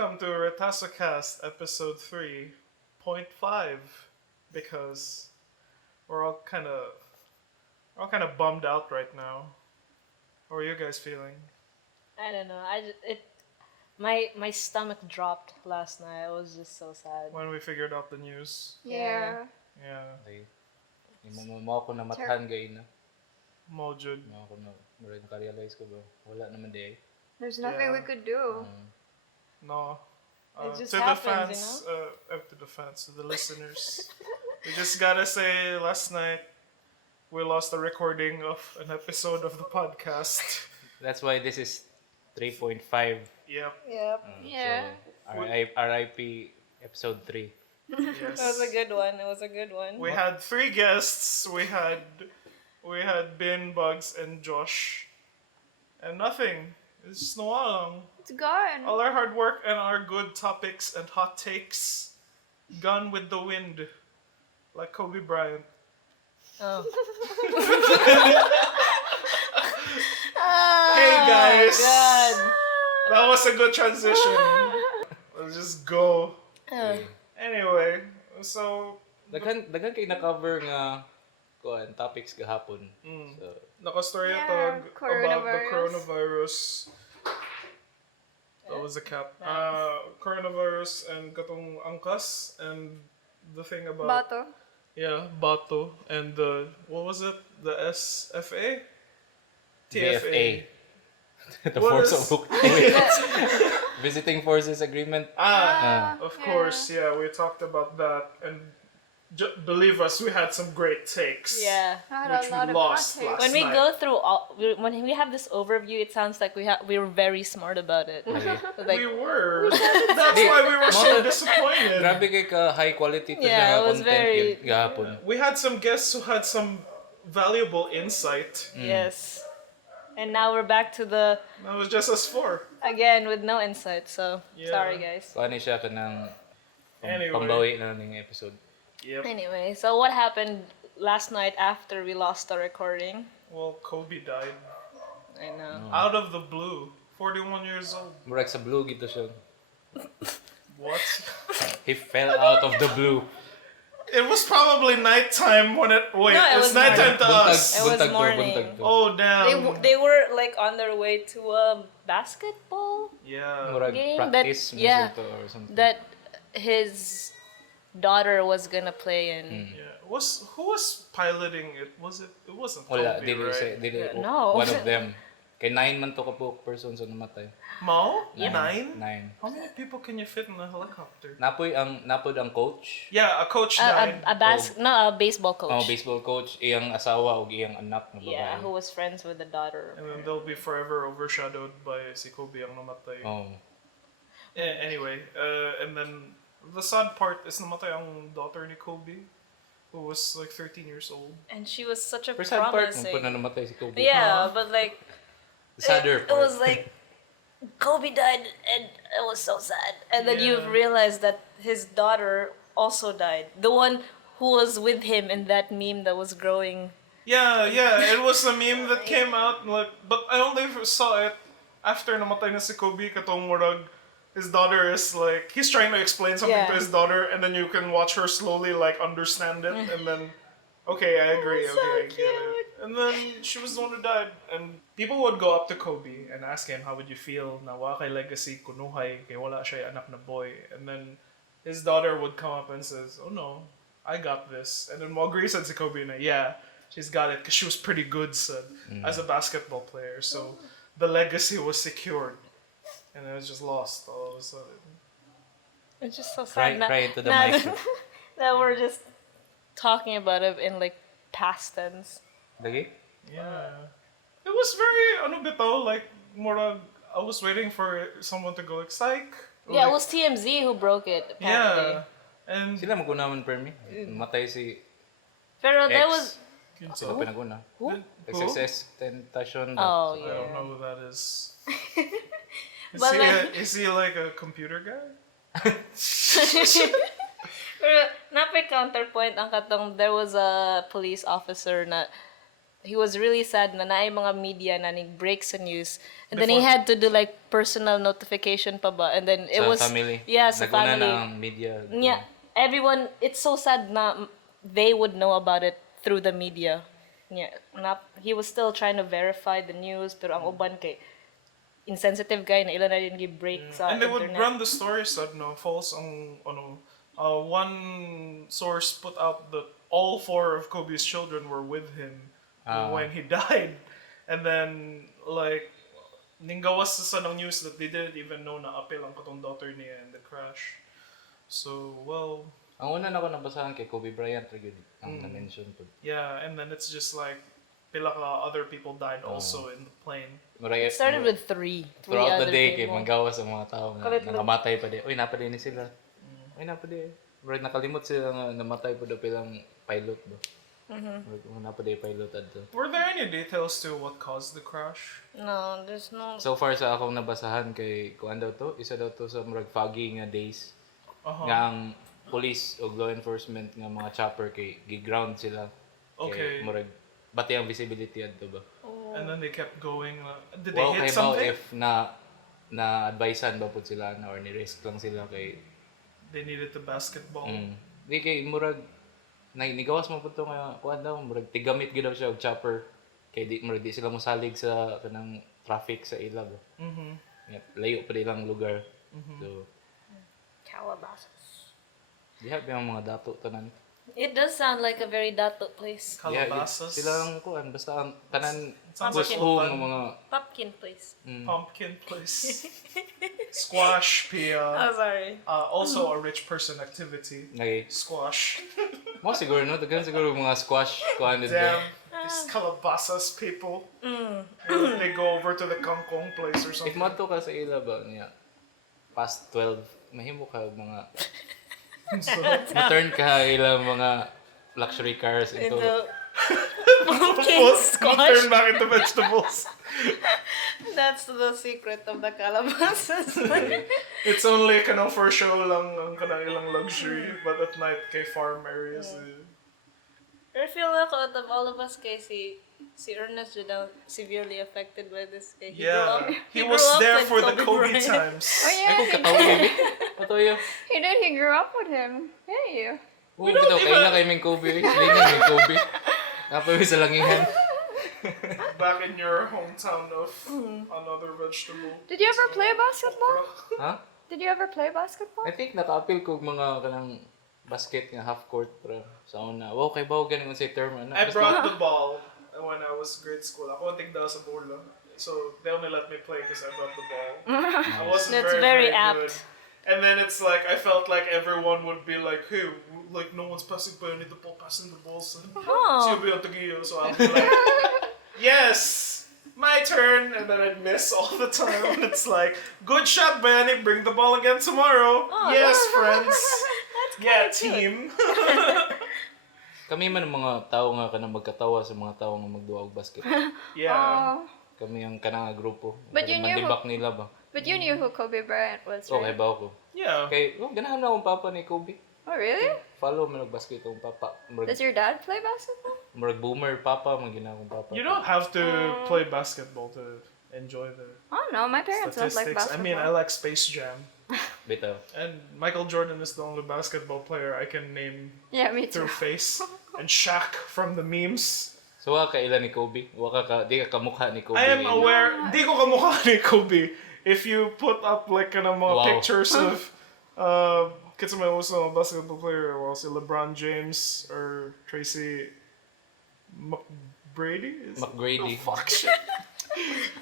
welcome to RetasoCast episode 3.5 because we're all kind of bummed out right now. How are you guys feeling? I don't know. My stomach dropped last night. I was just so sad. When we figured out the news. Yeah. Yeah. Okay. Mo ako na matahan gay na. Mo jud. Mo ako na naka-realize ko ba wala naman di. There's nothing we could do. No. It just To the happens, fans, to the fans, to the listeners. We just gotta say, last night we lost a recording of an episode of the podcast. That's why this is 3.5. Yep. Yep. Yeah. So, RIP episode 3. Yes. It was a good one. It was a good one. We had 3 guests. We had Bin, Bugs, and Josh, and nothing. It's just nawala. It's gone. All our hard work and our good topics and hot takes gone with the wind, like Kobe Bryant. Oh. Hey guys, God. that was a good transition. Let's just go. Okay. Anyway, so Daghan kay na-cover nga kuan topics gahapon. So, nakastorya Yeah, tag about the coronavirus. coronavirus. That was a cap. Coronavirus and katong angkas and the thing about Bato. yeah, Bato and the what was it? The SFA? VFA. The What Force is- of Visiting Forces Agreement. Of course, yeah, we talked about that and believe us, we had some great takes. Yeah. I had Which a we lot of lost hot takes. last When we night. go through when we have this overview, it sounds like we were very smart about it. Like, We were. That's why we were so disappointed. Grabe kay ka high quality to Yeah, siya it was content very- yun gahapon. We had some guests who had some valuable insight. yes. And now we're back to the That was just us 4. again with no insight. So Yeah. sorry guys. Kuan siya kanang Anyway. pambawi na ning episode. Yep. Anyway, so what happened last night after we lost the recording? Well, Kobe died I know. out of the blue. 41 years old. Murag sa blue gito siya. What? He fell out of the blue. It was probably nighttime when it. Wait, No, it it's was nighttime to Buntag, us. It was buntag to, morning. buntag to. Oh damn. They were like on their way to a basketball Yeah. Murag game practice that- yeah, to or something. that his daughter was gonna play in. Yeah. Who was piloting it? Was it? It wasn't Wala, Kobe, dili right? say dili No. one of them. Kay 9 man to ka po person sa namatay. Mao? Yep. 9? 9. How many people can you fit in a helicopter? Napod ang coach. Yeah, a coach died. A baseball coach. Oh, baseball coach, iyang asawa ug iyang anak na babae. Yeah, who was friends with the daughter. And then they'll be forever overshadowed by si Kobe ang namatay. Oh. Anyway, and then the sad part is namatay ang daughter ni Kobe, who was like 13 years old. And she was such a Pero sad part promising. mo na namatay si Kobe. Yeah, but like The sadder it part. was like Kobe died and it was so sad. And then you Yeah. realize that his daughter also died. The one who was with him in that meme that was growing. Yeah, it was a meme that came out, like, but I only saw it after namatay na si Kobe, katong murag, his daughter is like, he's trying to explain something to Yeah. his daughter, and then you can watch her slowly like understand it, and then, okay, I agree, So okay, I get cute. it. And then she was the one who died, and people would go up to Kobe and ask him, how would you feel na wa kay legacy kunuhay, kay wala siya anak na boy, and then his daughter would come up and says, oh no, I got this, and then mo agree said si Kobe na, yeah, she's got it, because she was pretty good, said, as a basketball player, so the legacy was secured, and it was just lost all of a sudden. It's just so Cry, sad. cry into the Now- mic. that we're just talking about it in like past tense. Lagi? Yeah. It was very, ano bitaw, like, murag, I was waiting for someone to go like, psych. Yeah, it Like, was TMZ who broke it. Apparently. yeah. And, Sila magkunaman per me. Matay si Pero there X. was. Sila pinaguna. Who? XXS Tentation. Oh I don't yeah. know who that is. But like- Is he like a computer guy? Pero napay counterpoint ang katong there was a police officer na he was really sad na naay mga media na break sa news. And then he Before- had to do like personal notification pa ba. And then it Sa was family. Yeah, sa Naguna family. na ang media. Yeah, everyone, it's so sad na they would know about it through the media. Yeah, he was still trying to verify the news, pero ang uban kay insensitive guy na ilan na rin gi-break sa And they would internet. run the story said no false on one source put out that all 4 of Kobe's children were with him when he died, and then like ninggawas sa ng news that they didn't even know na apil ang katong daughter niya in the crash. So well, Ang una na ko nabasahan kay Kobe Bryant rin ang na-mention po. yeah, and then it's just like pila ka other people died also in the plane. Maray, It started with three throughout the other day kay people. manggawas ang mga tao nga Kalit- nangamatay pa di. Uy, napadi ni sila. Uy, napadi. Bro, nakalimot sila nga namatay po daw pilang pilot ba. Napadi pilot adto. Were there any details to what caused the crash? No, there's no... So far sa akong nabasahan kay kuan daw to, isa daw to sa murag foggy nga days. Nga ang police o law enforcement nga mga chopper kay gi-ground sila. Okay. Kay murag bati ang visibility adto ba. And then they kept going. Did they Wow, hit kay bao something? if na advisean ba pud sila na or ni risk lang sila kay They needed the basketball. di kay murag nigawas mo pud to nga kuan daw murag tigamit gid daw siya og chopper kay di murag di sila mosalig sa kanang traffic sa ila ba. Layo pa ilang lugar. So Calabasas. diha ba ang mga dato tanan. It does sound like a very dato place. Calabasas. Sila ang kuan basta ang tanan Sounds push like home Otan. ng mga Pumpkin place. Pumpkin place. Squash, pia. Oh, sorry. Also a rich person activity. ngay Squash. mo siguro no daghan siguro mga squash kuan dito. Damn. These Calabasas people. They go over to the kangkong place or If something. madto ka sa ila ba niya past 12 mahimo ka og mga turn ka ilang mga luxury cars into Ito. Pumpkin squash. Turn back into vegetables. That's the secret of the calabasas. It's only kanang for show lang ang kanang ilang luxury, but at night kay farm areas. I feel like out of all of us, kay si Ernest yun ang severely affected by this. Kay Yeah, he grew was up there with for the Kobe Bryant. times. Oh ay yeah, kung katawi katawi he did. He grew up with him. Hey. we don't kay na kay Ming Kobe lingan Ming Kobe napay sa langihan. Back in your hometown of another vegetable. Did you ever play basketball? Ha? Did you ever play basketball? I think naka-appeal ko og mga kanang basket nga half court pero sa una wow kay bawo ganing unsay term ano I brought the ball when I was grade school. Ako tigda sa bola. So they only let me play because I brought the ball. I wasn't That's very, very good. apt. And then it's like I felt like everyone would be like, "Hey, like no one's passing by. I need the ball, passing the ball, son." Oh. So you'll be on Taguio, so I'll be like, "Yes, my turn," and then I'd miss all the time. And it's like, "Good shot, Bayani. Bring the ball again tomorrow." Oh, Yes, that's- friends. Yeah, kinda cute. team. kami man ang mga tao nga kanang magkatawa sa mga tao nga magduwa og basket. Yeah. Oh, Kami ang kanang grupo. But you knew mandibak nila ba? but you knew who Kobe Bryant was, Oh, kay right? bawo ko. Yeah. Kay ganahan na akong papa ni Kobe. Oh, really? Follow man og basket akong papa. Does your dad play basketball? Murag boomer papa man gina akong papa. You don't have to play basketball to enjoy the Oh no, my parents don't like statistics. I basketball. mean, I like Space Jam. Bitaw. And Michael Jordan is the only basketball player I can name Yeah, me too. through face. And Shaq from the memes. So wa ka ila ni Kobe? Di ka kamukha ni Kobe. I am ila. aware, di ko kamukha ni Kobe. If you put up like mga Wow. pictures of kids may also a basketball player, well, si LeBron James or Tracy McBrady? McGrady. Oh, fuck shit.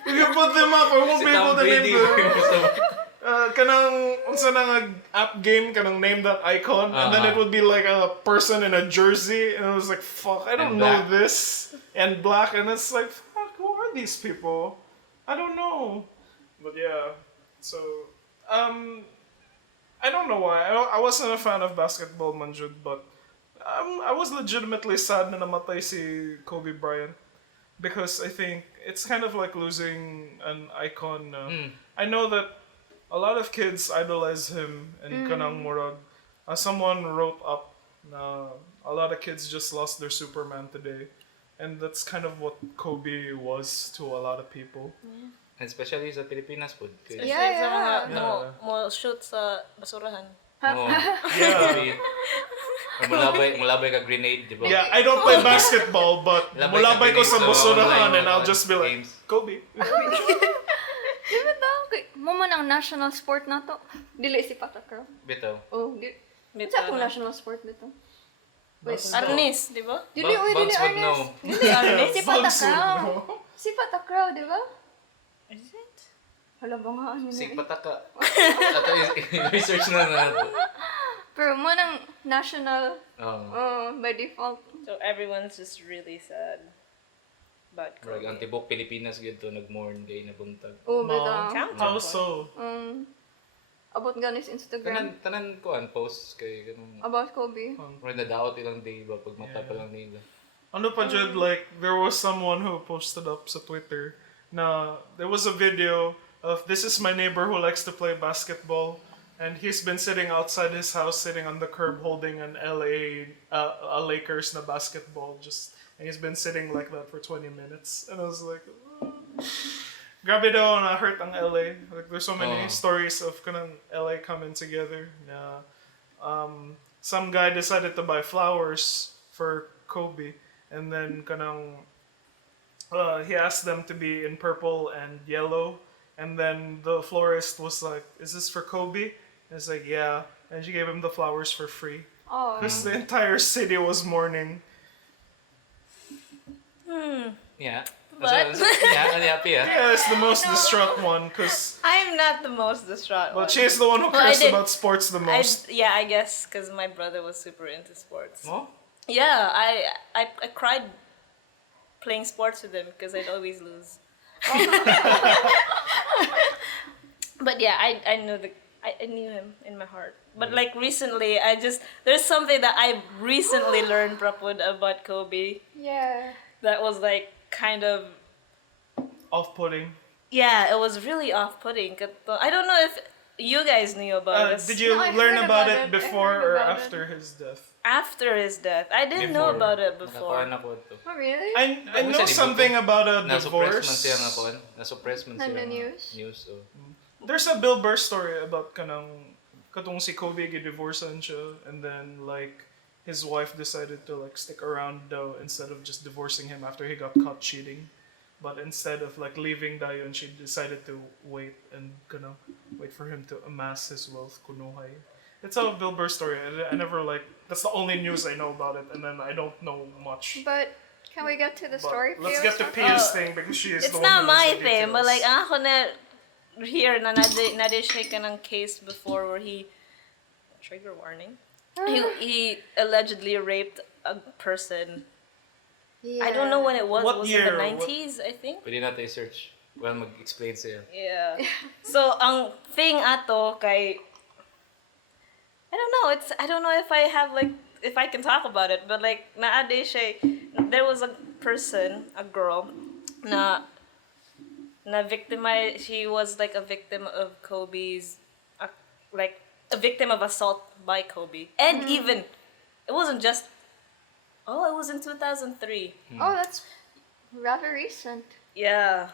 If you put them up, I won't Si be able Tom to name Brady. them. Kanang unsa na nga app game kanang name that icon and then it would be like a person in a jersey and I was like fuck I don't And know black. this and black and it's like fuck who are these people I don't know but yeah so I don't know why I wasn't a fan of basketball manjud but I was legitimately sad na namatay si Kobe Bryant because I think it's kind of like losing an icon I know that a lot of kids idolize him and kanang murag. Someone wrote up na a lot of kids just lost their Superman today. and that's kind of what Kobe was to a lot of people. And especially sa Pilipinas po. Especially Yeah, sa mga yeah. mo shoot sa basurahan. Oh, Yeah. mulabay ka grenade, di ba? Yeah, I don't play basketball, but Labay mulabay ko sa sa basurahan online and I'll just be like, games. Kobe. Di ba daw? Mo man ang national sport na to. Dili si Patacrow. Bitaw. Oh, di. Bitaw Sa akong na. national sport bito. Wait, Ernest, di ba? dili, uy, dili, Bugs would know. Ernest. Dili, Ernest. Si Bugs would Patacrow. know. Si Patacrow, di ba? Is it? Hala ba nga, ano na Sig eh. pataka. Ato research na nato. Pero mo nang national, by default. So everyone's just really sad about Murag ang Kobe. tibok Pilipinas gyud to nag-mourn kay nabuntag. Oh, Mom, bitaw. how so? About ganis Instagram. Tanan ko post kay ganun. About Kobe. Murag nadaot ilang day ba pag mata pa lang nila. Ano pa Jud, like, there was someone who posted up sa Twitter na there was a video of this is my neighbor who likes to play basketball, and he's been sitting outside his house, sitting on the curb holding an a Lakers na basketball, and he's been sitting like that for 20 minutes. And I was like, grabe daw na hurt ang LA. Like, there's so many stories of kanang LA coming together na some guy decided to buy flowers for Kobe, and then kanang he asked them to be in purple and yellow, and then the florist was like, "Is this for Kobe?" And it's like, "Yeah," and she gave him the flowers for free Oh. because the entire city was mourning. Yeah. But- yeah, ano happy ah. Yeah, it's the most distraught one because, I'm not the most distraught but one. she's the one who Well, I cares did- about sports the most. Yeah, I guess because my brother was super into sports. Mo? Yeah, I cried playing sports with him because I'd always lose. But yeah, I knew him in my heart. But like recently, there's something that I recently learned Prapud about Kobe Yeah. that was like kind of, Off-putting. yeah, it was really off-putting. I don't know if you guys knew about this. Did you No, I learn heard about about it it. I before heard or about it. after his death? After his death, I didn't know about it before. Nakakuha na ko to. Oh, really? I know Ano sa something libro about a Nasuppress man divorce. siya nga kuan. Nasuppress man siya. Ano, nga news? News, oh. There's a Bill Burr story about katong si Kobe gidivorcean siya, and then like his wife decided to like stick around though instead of just divorcing him after he got caught cheating. But instead of like leaving dayon, she decided to wait and wait for him to amass his wealth kunuhay. It's a Bill Burr story. I never like that's the only news I know about it, and then I don't know much. But can we get to the But story? let's Pio, get to stuff? Pia's thing because she is It's the one not who knows my the thing, but like details. ako na here na siya ka ng case before where he trigger warning. He allegedly raped a person. Yeah. I don't know when it was. What It was year? in the 90s, I think. Pwede natin i-search. Well, mag-explain siya. Yeah. So ang thing ato kay I don't know. I don't know if I have like if I can talk about it, but like naade siya there was a person, a girl na victimized. She was like a victim of Kobe's like a victim of assault by Kobe. And even it wasn't just it was in 2003. Oh, that's rather recent. Yeah.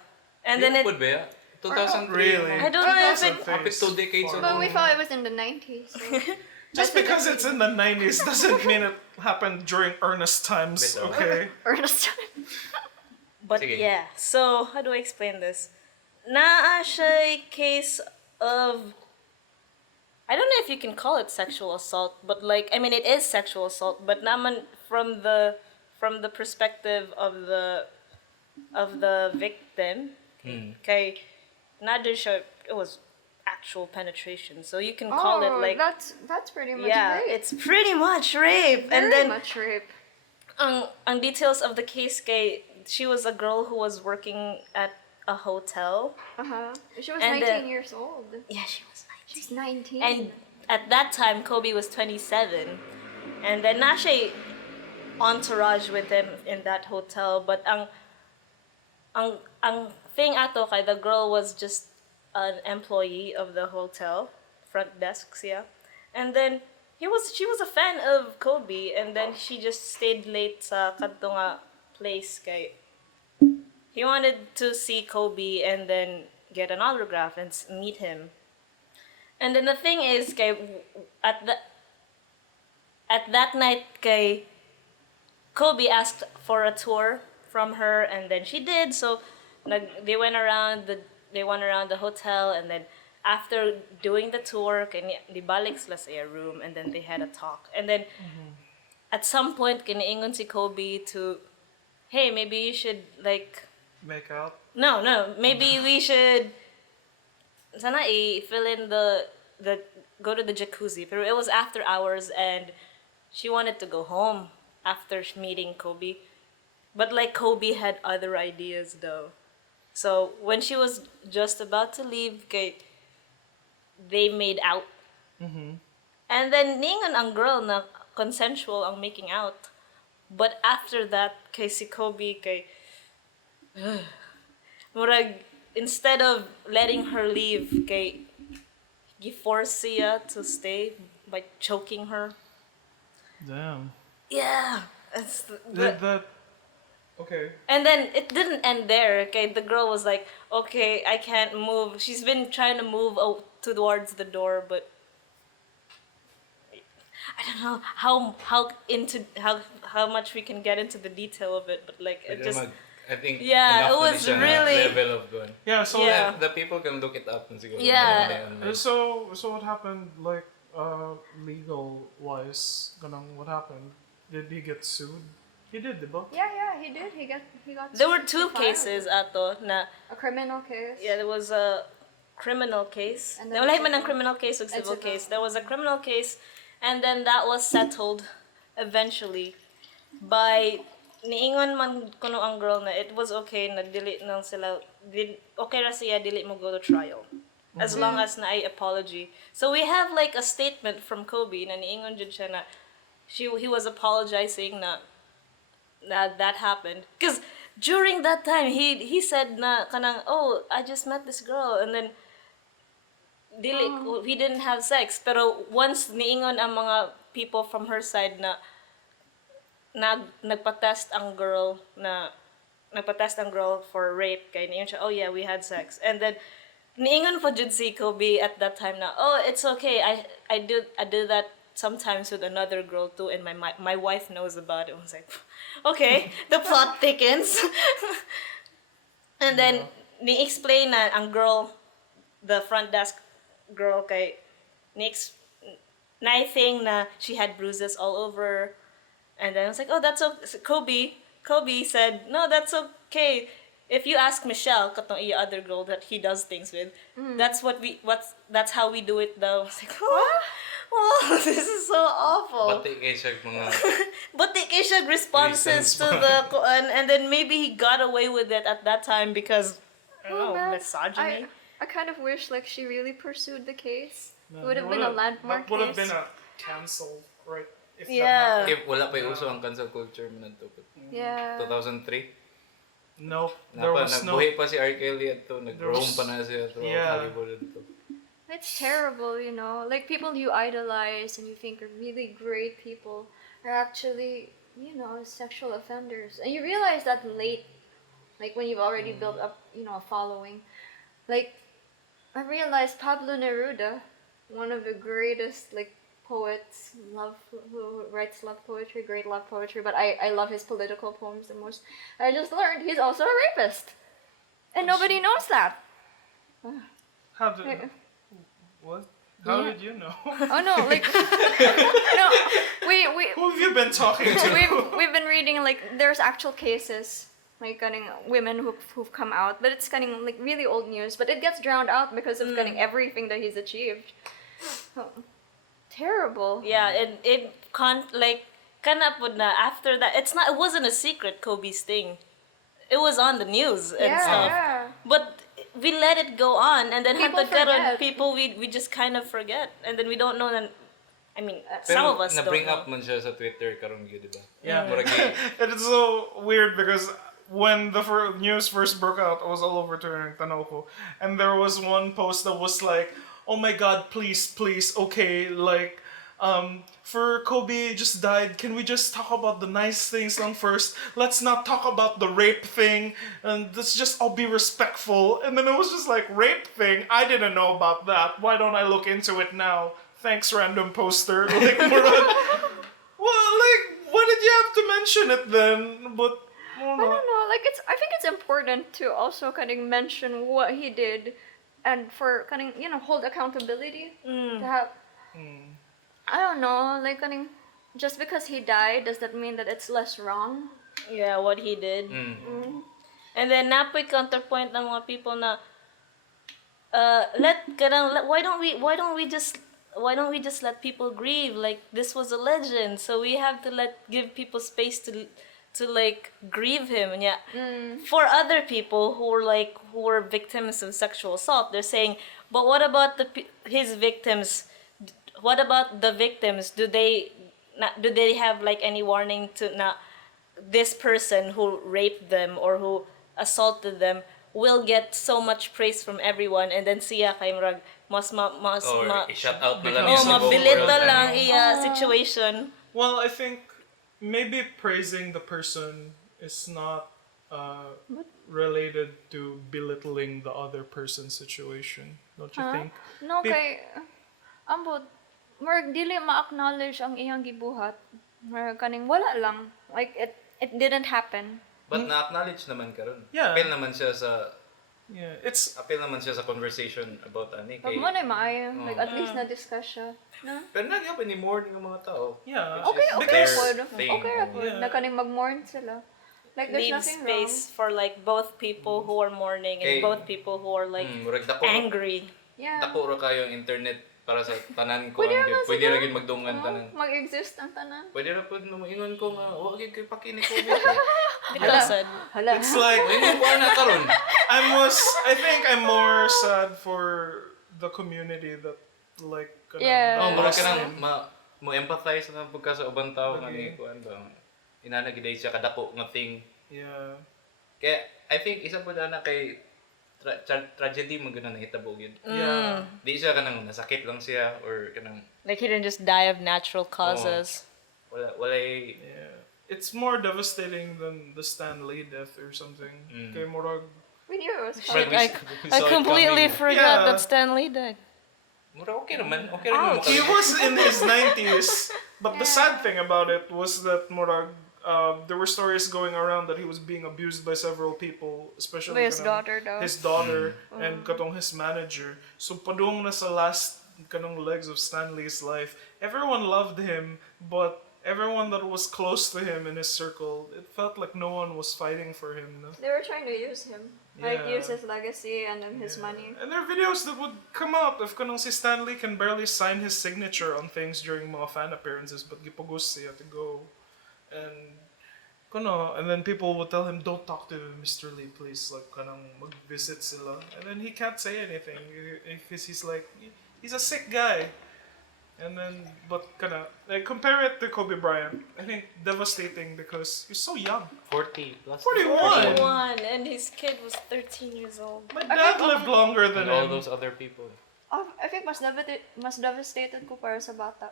And then it Pud ba ya? 2003. Really? I don't know if it 2003 Kapit is 2 decades far. ago. But we thought it was in the 90s. So. Just because it's in the 90s doesn't mean it happened during Ernest times, Beto. okay? Ernest. But Sige. yeah, so how do I explain this? Naa siya case of I don't know if you can call it sexual assault, but like I mean it is sexual assault, but naman from the perspective of the victim. Kay nada siya it was actual penetration. So you can call it like that's pretty much yeah, rape. it's pretty much rape. Very And then much rape. ang details of the case kay she was a girl who was working at a hotel. She was And 19 years old. Yeah, she was 19. She's 19. And at that time, Kobe was 27. And then na siya entourage with him in that hotel. But ang thing ato kay the girl was just an employee of the hotel, front desk siya. And then she was a fan of Kobe, and then she just stayed late sa kadto nga place kay he wanted to see Kobe and then get an autograph and meet him. And then the thing is kay at the at that night kay Kobe asked for a tour from her and then she did. So they went around the hotel and then after doing the tour kay di balik sila sa room and then they had a talk. And then at some point kiniingon si Kobe to, hey, maybe you should like Make out. no, maybe we should sana fill in the go to the jacuzzi. But it was after hours and she wanted to go home after meeting Kobe. But like Kobe had other ideas though. So when she was just about to leave, they made out. And then ningan ang girl na consensual ang making out. But after that, kay si Kobe murag instead of letting her leave, giforce siya to stay by choking her. Damn. Yeah. That. Okay. And then it didn't end there. Okay, the girl was like, "Okay, I can't move." She's been trying to move towards the door, but I don't know how much we can get into the detail of it. But like it just I think Yeah, enough it na was siya na really- level of going. Yeah. So Yeah. The people can look it up and siguro. Yeah. So what happened? Like legal wise, what happened? Did he get sued? He did, diba? Yeah, he did. He got. there were two filed. cases ato na A criminal case. yeah, there was a criminal case. And then Wala man civil. ang criminal case o civil civil. case. There was a criminal case and then that was settled eventually by niingon man kuno ang girl na it was okay na dili nang sila okay ra siya dili mo go to trial as long as na ay apology. So we have like a statement from Kobe na niingon jud siya na he was apologizing na that happened because during that time he said na kanang oh I just met this girl and then dili we didn't have sex pero once niingon ang mga people from her side na nagpa-test ang girl for rape kay niingon siya oh yeah we had sex and then niingon pa jud si Kobe at that time na oh it's okay I do that sometimes with another girl too and my wife knows about it. I was like okay the plot thickens and then ni-explain na ang girl the front desk girl kay thing na she had bruises all over and then I was like oh that's okay. Kobe said no that's okay if you ask Michelle katong iya other girl that he does things with that's how we do it though. I was like oh, this is so awful. Bati kay siya mga But the Asian responses to Reasons. the and then maybe he got away with it at that time because I don't know man. misogyny. I kind of wish like she really pursued the case. Man, It would have been a landmark That would have case. been a cancelled, right? If that Yeah. happened. if wala pa uso ang cancel culture man to. Yeah. 2003 No, there was no. nagbuhi pa si R. Kelly ato, There nag-roam was- pa na siya throughout Yeah. Hollywood ato. It's terrible, you know. Like people you idolize and you think are really great people are actually, you know, sexual offenders. And you realize that late, like when you've already built up, you know, a following. Like I realized Pablo Neruda, one of the greatest like poets, who writes love poetry, great love poetry, but I love his political poems the most. I just learned he's also a rapist. And nobody knows that. How did? What? How Yeah. did you know? Oh no, like no, we Who have you been talking to? we've been reading like there's actual cases like getting women who've come out, but it's getting like really old news, but it gets drowned out because of getting everything that he's achieved. Oh, terrible. Yeah, it like kana pud na after that it wasn't a secret Kobe's thing. It was on the news and stuff. Yeah. But we let it go on and then People hantod karon, forget. people we just kind of forget and then we don't know that I mean some Pero of us don't na-bring know. up man siya sa Twitter karong gyud, di ba? Yeah. Murag It's so weird because when the news first broke out, I was all over Twitter and Tanoko, and there was one post that was like, "Oh my God, please, okay, like, For Kobe just died, can we just talk about the nice things long first? Let's not talk about the rape thing, and let's just all be respectful. And then it was just like, rape thing? I didn't know about that. Why don't I look into it now? Thanks, random poster. Like, Murad, well, like, why did you have to mention it then? But, I don't I know. don't know. Like I think it's important to also kind of mention what he did, and for kind of hold accountability to have. I don't know. Like kind of just because he died, does that mean that it's less wrong? Yeah, what he did. And then napoy counterpoint ng mga people na why don't we just let people grieve, like this was a legend, so we have to give people space to like grieve him. And yeah, for other people who were victims of sexual assault, they're saying, but what about his victims? What about the victims? Do they have like any warning to this person who raped them or who assaulted them will get so much praise from everyone, and then siya kay murag mas Or i-shout out na lang Oh, yun sa buong mabilito world, lang ano. iya situation. Well, I think maybe praising the person is not related to belittling the other person's situation. Don't you think? No, Pe- kay ambot murag dili ma-acknowledge ang iyang gibuhat. Murag kaning wala lang. Like it didn't happen. But na-acknowledge naman karon. Yeah. Appeal naman siya sa conversation about ani Pag kay. mo na maayo, like at least na-discuss siya. No? Pero nagyapon ni mourn ng mga tao. Yeah. Which Okay is po. their thing. Okay ra po. Yeah. Na kaning mag-mourn sila. Like there's Leave nothing space for like both people who are mourning and Okay. both people who are like Murag dako. angry. wrong. Yeah. Dako ra kayo ang internet para sa tanan ko. Pwede naman Pwede sila. ra gyud magdungan tanan. Mag-exist ang tanan. Pwede ra pud maingon ko nga wa gyud kay pakini ko. Because Hala. It's like Maingon ko ana karon. I think I'm more sad for the community that like Yeah. Oh, mura lost ka nang him. mo empathize na pagka sa ubang tao nga Okay. ni kuan ba. Inana gid siya kadako nga thing. Yeah. Kaya I think isa pud ana kay tragedy man gud na nahitabo gyud. Yeah. Di siya kanang nasakit lang siya or kanang like he didn't just die of natural causes. wala Yeah. It's more devastating than the Stan Lee death or something. Kay Morag. We knew it was Shit, coming. I completely forgot Yeah. that Stan Lee died. mura okay naman mo He was in his 90s, but the sad thing about it was that Morag, there were stories going around that he was being abused by several people, especially By his kanang daughter daw. his daughter and katong his manager. So padung na sa last kanong legs of Stanley's life, everyone loved him, but everyone that was close to him in his circle, it felt like no one was fighting for him. No? They were trying to use him. Like Yeah. use his legacy and then his money. And there are videos that would come up if kanong si Stanley can barely sign his signature on things during mga fan appearances, but gipugos siya to go. And then people would tell him, don't talk to Mr. Lee, please. Like, kanang mag-visit sila. And then he can't say anything because he's like, he's a sick guy. And then, but like, compare it to Kobe Bryant. I think devastating because he's so young. 40 plus 41. 41, and his kid was 13 years old. My dad lived longer than and all him. those other people. I think mas devastated ko para sa bata.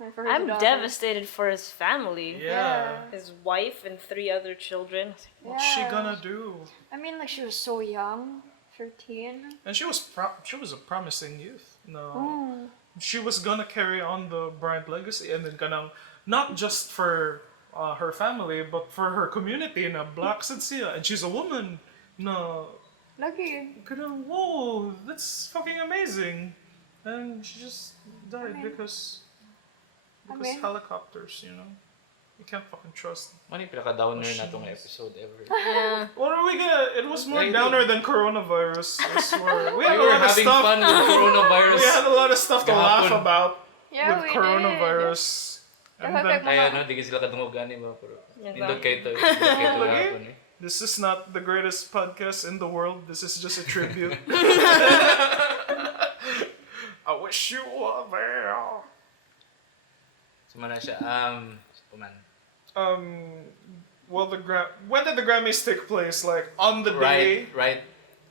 Like for his I'm daughter. devastated for his family. Yeah. His wife and 3 other children. What's she Yeah. gonna do? I mean, like she was so young, 13. And she was a promising youth. No. Oh. She was gonna carry on the Bryant legacy and then kanang not just for her family but for her community na black sad siya and she's a woman na Lagi. kanang whoa, that's fucking amazing. And she just died because helicopters, you know. You can't fucking trust. Ano yung pinaka-downer na itong episode ever? Yeah. What are we gonna? It was more Maybe. downer than coronavirus. I swear. We had We a were lot of having stuff. fun with coronavirus. We had a lot of stuff to laugh Gahapon. about Yeah, with we coronavirus. And Did. then, Ay, ano, di ka sila katungog gani ba? Pero, Yes, nindot ba? kayo to. Nindot kayo to Lagi? gahapon eh. this is not the greatest podcast in the world. This is just a tribute. I wish you were there. Sumana siya. Supaman. Well, when did the Grammys take place? Like on the day? Right.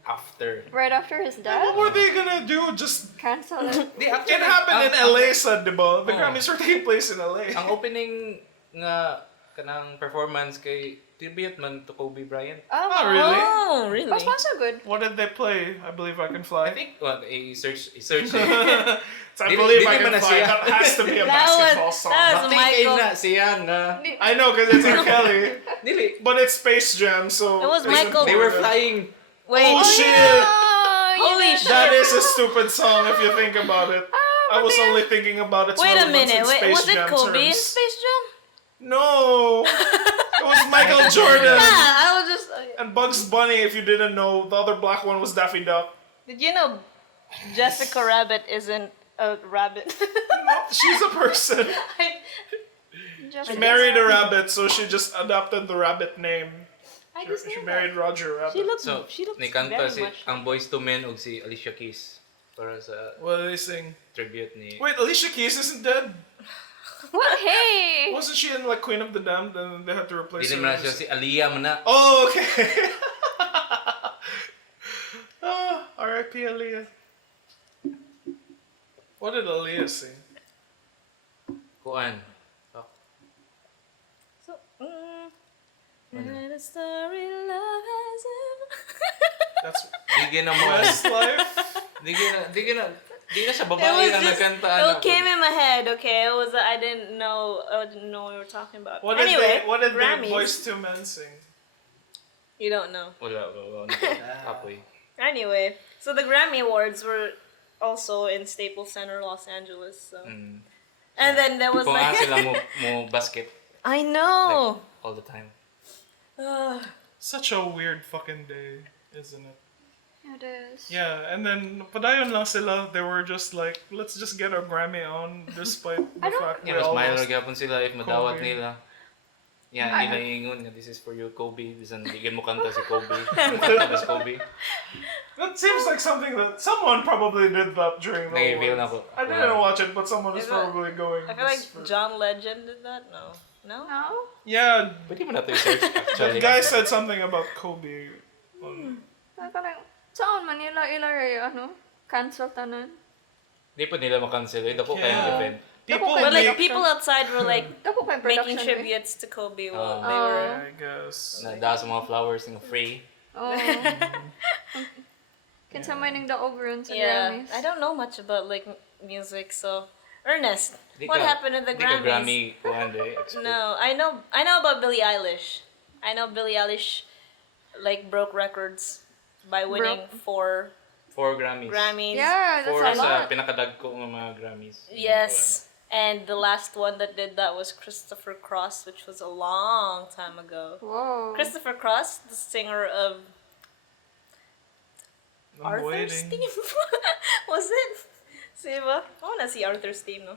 after. Right after his What death? were they gonna do? Just Cancel it. Di, it happened in LA, sad, diba? The Oh. Grammys were taking place in LA. Ang opening nga kanang performance kay tribute man to Kobe Bryant. Oh, really? Oh, really? Mas so good. What did they play? I Believe I Can I Fly. think I search So I Dili- Believe dili I Can man na Fly. siya. That has to be a That was- basketball song. that was- Michael. na siya nga. I know because it's R. Kelly, Dili. but it's Space Jam, so It was it's Michael. They were important. flying. Wait. Oh, shit! Holy shit. That is a stupid song if you think about it. I was only thinking about its Wait a relevance minute. in Wait, Space was it Jam Kobe in terms. Space Jam? No, it was Michael Jordan. Yeah, I was just. And Bugs Bunny, if you didn't know, the other black one was Daffy Duck. Did you know Jessica Rabbit isn't a rabbit? She's a person. She married a rabbit, so she just adopted the rabbit name. I just She knew married that. Roger Rabbit. She looks. So, She looks ni kanta very si much. ang Boys to Men ug si Alicia Keys para sa What did they sing? tribute ni. Wait, Alicia Keys isn't dead? What? Hey! Wasn't she in like Queen of the Damned and they had to replace Dili her? man na siya si Aliyah man na. Oh, okay. R.I.P. Aaliyah. What did Aaliyah sing? Kuan. So, and a story love has ever. That's Di na mo. Westlife. Di na siya It babae was na just. nagkanta. It came in my head. Okay, it was. I didn't know. I didn't know what we were talking about. What did Anyway, What did Grammys. the Boys II Men sing? You don't know. Wala. Apoy. Anyway, so the Grammy Awards were also in Staples Center, Los Angeles. So. And then there was Kung like. sila mo basket I know. all the time. Such a weird fucking day, isn't it? It is. Yeah, and then padayon lang sila. They were just like, let's just get our Grammy on, despite the fact Yeah, we mas all minor lost. gyapon sila if madawat Kobe. nila. Yeah, nila ingon nga this is for you Kobe. Bisan di mo kanta si Kobe. Kanta si Kobe. That seems like something that someone probably did that during the Nai-feel awards. na ko. I didn't watch it, but someone is Is it- probably going. I feel like this for- John Legend did that. No. No. No? Yeah, Pwede mo na ito i-search the actually. guy said something about Kobe. Saan man nila ilaray, cancel tanan? Di pa nila makancel. Dako Yeah. kayong event. People But like make, people outside were like Dako kay making production. tributes to Kobe while Oh. they were. I guess. Nada sa mga flowers ng free. Oh. Kinsa may ning daoveron sa Yeah, Grammys. I don't know much about like music, so Ernest, Di what ka- happened at the di ka Grammys? Grammy kuhan de. No, I know about Billie Eilish. I know Billie Eilish like broke records by winning four 4 Grammys. Grammys. Yeah, that's 4 a sa lot. pinakadagko nga mga Grammys. Yes. And the last one that did that was Christopher Cross, which was a long time ago. Whoa. Christopher Cross, the singer of I'm Arthur's waiting. Theme. Was it? Siba? I wanna see Arthur's Theme, no?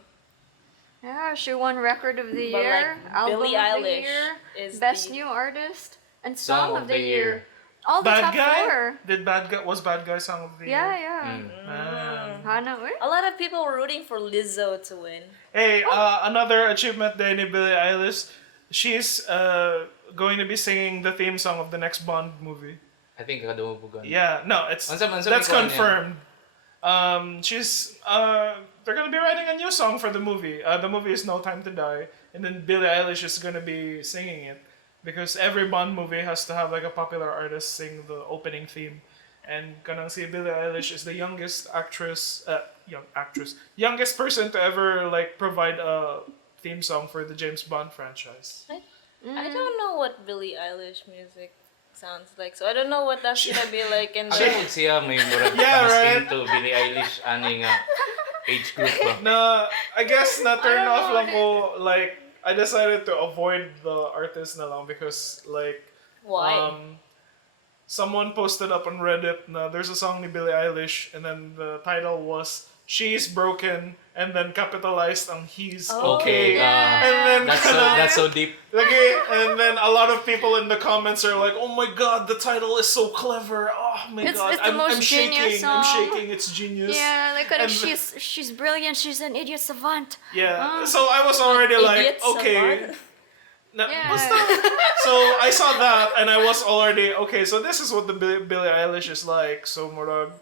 Yeah, she won Record of the But, Year, like, Album Billie of the Eilish Year, is Best the- New Artist, and Song of the Year. Year. All the Bad top guy? four. Did was Bad Guy song of the Yeah, year? yeah. Man. Hana, eh? A lot of people were rooting for Lizzo to win. Hey, another achievement day ni Billie Eilish. She's going to be singing the theme song of the next Bond movie. I think kadamubugan. Yeah, no, Unsa that's ikaw niya? confirmed. They're gonna be writing a new song for the movie. The movie is No Time to Die, and then Billie Eilish is gonna be singing it because every Bond movie has to have like a popular artist sing the opening theme. And kanang si Billie Eilish is the youngest youngest person to ever like provide a theme song for the James Bond franchise. I don't know what Billie Eilish music sounds like, so I don't know what that's gonna be like in Ano the. mo siya may murag Yeah, mas right? into Billie Eilish ani nga age group ba? Na I guess na turn off lang ko, like I decided to avoid the artist na lang because like Why? someone posted up on Reddit na there's a song ni Billie Eilish and then the title was She's Broken and then capitalized on He's Okay. And then That's so deep. okay, and then a lot of people in the comments are like, "Oh my god, the title is so clever! Oh my It's- god, it's the most I'm shaking! genius I'm song." shaking! It's genius!" Yeah, like And- she's brilliant. She's an idiot savant. Yeah, so I was already like, Idiot okay, savant. Yeah. basta. So I saw that and I was already okay. So this is what the Billie Eilish is like. So murag,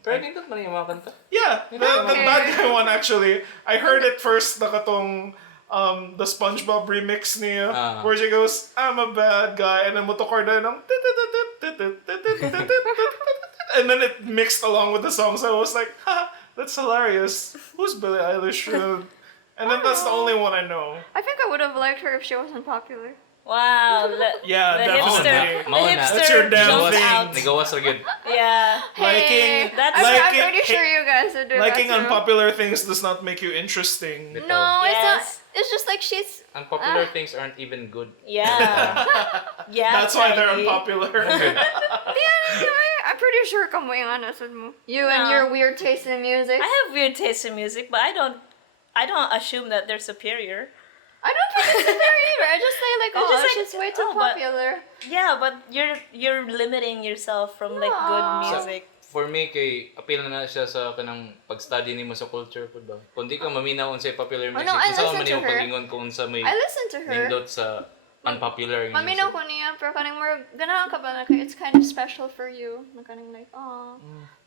Pero nindot man yung mga kanta. yeah, the bad guy one actually. I heard it first nakatong the SpongeBob remix niya where she goes, I'm a bad guy, and then mutokorda ng and then it mixed along with the song. So I was like, ha, that's hilarious. Who's Billie Eilish? And then that's the only one I know. I think I would have liked her if she wasn't popular. Wow. Yeah, the definitely. hipster, the Mauna. hipster That's your damn jumped thing. out. Nagawas ra gyud. Yeah. Liking, That's- I'm pretty sure you guys would do liking that too. unpopular things does not make you interesting. No, it's not. Yes. It's just like she's. Unpopular things aren't even good. Yeah. Yeah. That's why they're Tiny. unpopular. I'm pretty sure come being honest with me. You and No. your weird taste in music. I have weird taste in music, but I don't assume that they're superior. I don't think it's there either. I just say like, It's oh, just like, she's way too oh, but- popular. Yeah, but you're limiting yourself from like good No. music. For me, kay appeal na siya sa kanang pag-study nimo sa culture po ba? Kung di ka maminaw unsay popular music, no, I unsa listen man to nimo her. pag-ingon kung unsa may I listen to her. nindot sa unpopular nga Maminaw music. ko niya, pero kanang more ganahan ka ba na kay it's kind of special for you. Na kanang like, oh,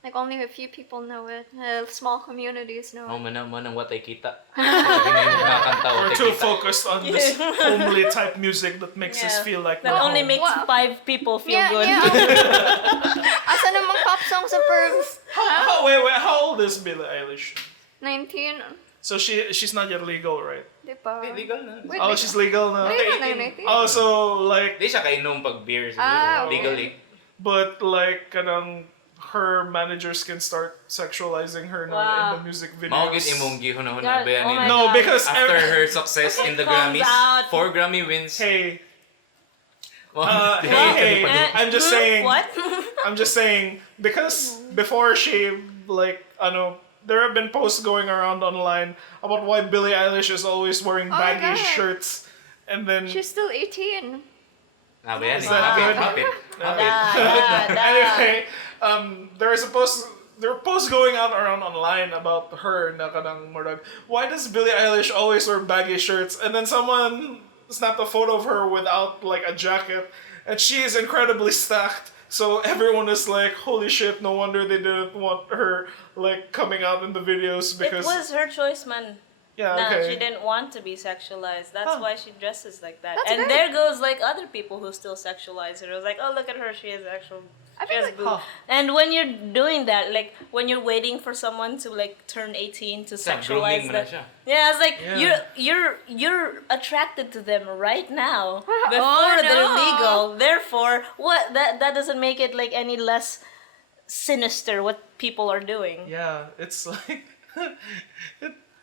like only a few people know it. Small communities know Mao it. man ang watay kita. Mga kanta We're watay too kita. focused on this homely type music that makes us Yeah. feel like That we're only home. makes Wow. 5 people feel Yeah, good. yeah. Asa namang pop songs sa Perbs? Wait, how old is Billie Eilish? 19. So she's not yet legal, right? Di ba? Legal na. Wait, Oh, she's legal now. Legal na yun, 19. Oh, so like, Di siya kainom pag beer siguro. Ah, okay. Legally. but like, kanang her managers can start sexualizing her now Wow. in the music Mao gid videos. imong gihunahon God, na Bayani. oh my No, God. because After her success in the comes Grammys, out. 4 Grammy wins. hey, Wow. hey, I'm just saying. What? I'm just saying because before she like I know there have been posts going around online about why Billie Eilish is always wearing Oh my baggy God. shirts, and then She's still 18. Ah, Bayani. Is that good? Hapit. anyway, there's a post. There are posts going out around online about her na kanang murag. Why does Billie Eilish always wear baggy shirts? And then someone snapped a photo of her without like a jacket, and she is incredibly stacked. So everyone is like, "Holy shit! No wonder they didn't want her like coming out in the videos It because was her choice, man. yeah, No, okay." she didn't want to be sexualized. That's Huh. why she dresses like that. That's and great. there goes like other people who still sexualize her. It was like, oh, look at her, she has actual. I She feel has like- boob. And when you're doing that, like when you're waiting for someone to like turn 18 to Sa sexualize grooming mo na that, siya. yeah, I was like, Yeah. you're attracted to them right now Oh, before they're no. legal. Therefore, what that doesn't make it like any less sinister what people are doing. Yeah, it's like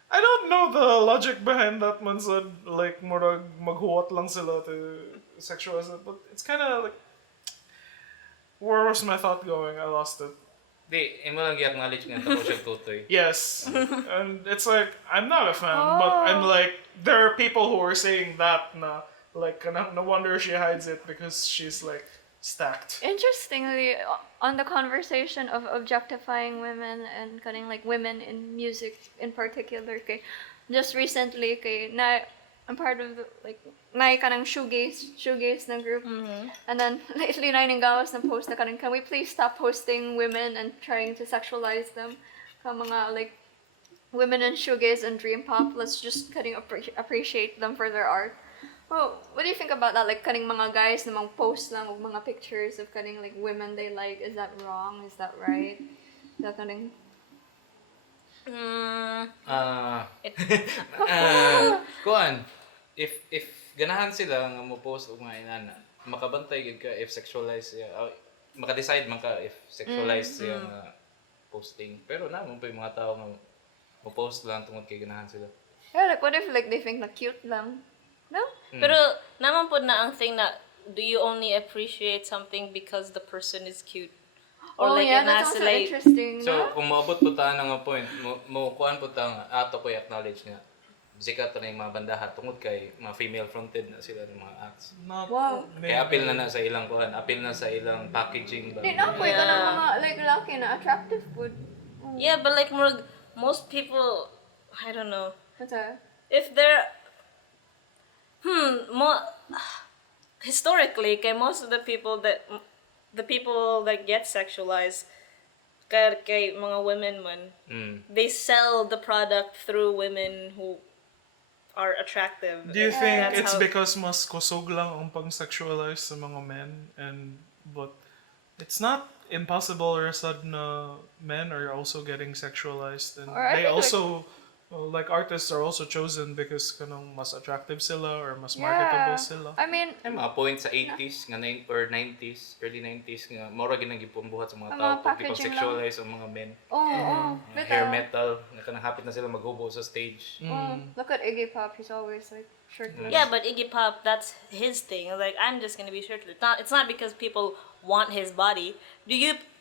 I don't know the logic behind that man said like murag maghuwat lang sila to sexualize it, but it's kind of like where was my thought going? I lost it. Di, imo lang i-acknowledge nga ko siya tutoy. Yes, and it's like I'm not a fan, but I'm like there are people who are saying that na like no wonder she hides it because she's like stacked. Interestingly, on the conversation of objectifying women and cutting like women in music in particular, kay just recently, kay na I'm part of the like na kanang shoegaze na group, and then lately na gawas na post na kanang can we please stop posting women and trying to sexualize them, ka mga like women in shoegaze and dream pop. Let's just cutting appreciate them for their art. Well, what do you think about that? Like, cutting mga guys namang post lang og mga pictures of cutting like women they like. Is that wrong? Is that right? That cutting. Kuan, if ganahan sila nga mo post og mga inana, makabantay gid ka if sexualize siya. Maka-decide man ka if sexualize siya nga posting. Pero na mo pa yung mga tao nga mo post lang tungod kay ganahan sila. Yeah, like what if like they think na cute lang? No? Pero naman po na ang thing na do you only appreciate something because the person is cute? Or like yeah, an that's also like interesting. So, no? kung maabot po tayo nga point, mo kuan po tayo nga, ato ko i-acknowledge nga. Sikat na yung mga bandahan tungod kay mga female-fronted na sila ng mga acts. Not Wow. Kaya appeal na sa ilang kuan, appeal na sa ilang packaging ba. Di na po ito ng mga like laki na attractive food. yeah, but like most people, I don't know. What's that? If they're Mo historically, kay most of the people that get sexualized, kay mga women man, they sell the product through women who are attractive. Do you think That's it's how- because mas kusog lang ang pang-sexualize sa mga men but it's not impossible or sad na men are also getting sexualized and Or I they think, like- also like artists are also chosen because kanang mas attractive sila or mas Yeah. marketable sila. I mean, Ay mga point sa 80s nga or 90s, early 90s nga mura gyud gipambuhat sa mga Ang tao mga pag packaging sexualize ang mga men. bitaw. Hair metal, nga kanang hapit na sila maghubo sa stage. Look at Iggy Pop. He's always like shirtless. Yeah, but Iggy Pop, that's his thing. Like, I'm just gonna be shirtless. It's not because people want his body.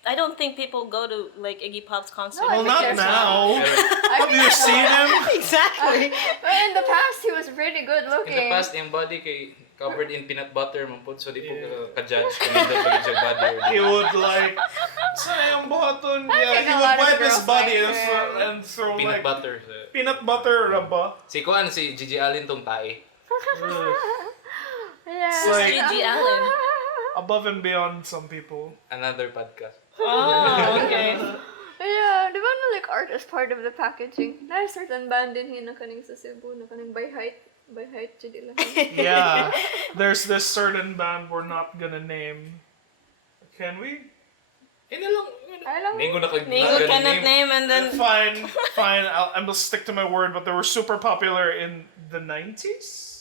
I don't think people go to like Iggy Pop's concert. No, I Well, think not there's now. Have you seen him? Exactly. But in the past, he was pretty good In looking. the past, yung body kay covered in peanut butter man pud so di po ka-judge kung nindot lagi siya body or He would like sayang buhaton. Yeah, think he a would lot of wipe his girls body like him. and throw peanut like butter. peanut butter raba. Si Kuan si Gigi Allen tong tae. Yeah. It's like Gigi Allen. above and beyond some people. Another podcast. Oh, okay. Yeah, di ba na like art is part of the packaging? Na certain band din na kaning sa Cebu, na kaning by height, jud lang. Yeah, there's this certain band we're not gonna name. Can we? Ina lang. Alam mo. Ningo na kag Ningo cannot name and then Fine, fine. I'm gonna stick to my word, but they were super popular in the 90s.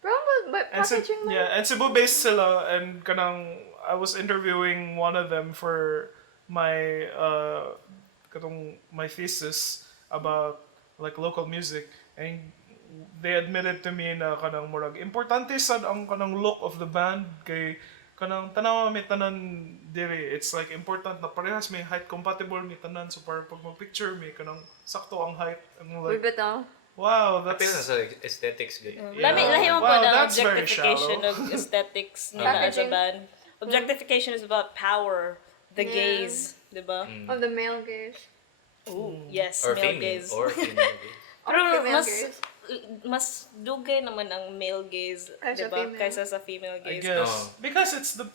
Bro, but And packaging lang. yeah, and Cebu-based sila, and kanang I was interviewing one of them for my my thesis about like local music, and they admitted to me na kanang murag importante sad ang kanang look of the band kay kanang tanawa may tanan diri. It's like important na parehas may height compatible may tanan, so para pag mag-picture may kanang sakto ang height. And I'm Uy, like, bitaw. wow, Appeal na that's sa aesthetics good. lahi mo Wow, po ng that's very objectification shallow. of aesthetics nila as a Packaging. band. Objectification is about power, the Yeah. gaze, diba? Of the male gaze. Ooh, yes, Or male female. gaze. Or female gaze. Pero female mas gaze. mas dugay naman ang male gaze, Kaysa diba? female. Kaysa sa female I gaze. guess No. because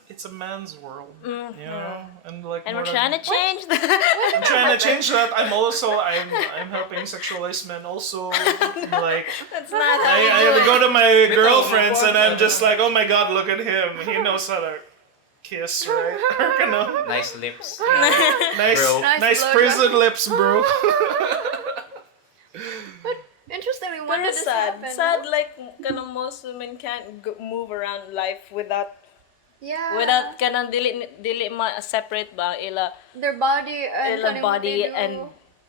it's a man's world, you know, and like And we're murag- trying to change that. I'm trying to change that. I'm helping sexualize men also. Like That's not how I we do go it. to my Bitaw, girlfriends and I'm makuha just like, oh my god, look at him. He knows how to kiss, right? Or kano? Nice lips. Nice, Bro. nice Nice prison blowjob. lips, bro. Interestingly, when Pero did this sad. happen? Sad like kanang most women can't move around life without Yeah. kanang dili ma-separate ba ila Their body and ila kaning what body they do. and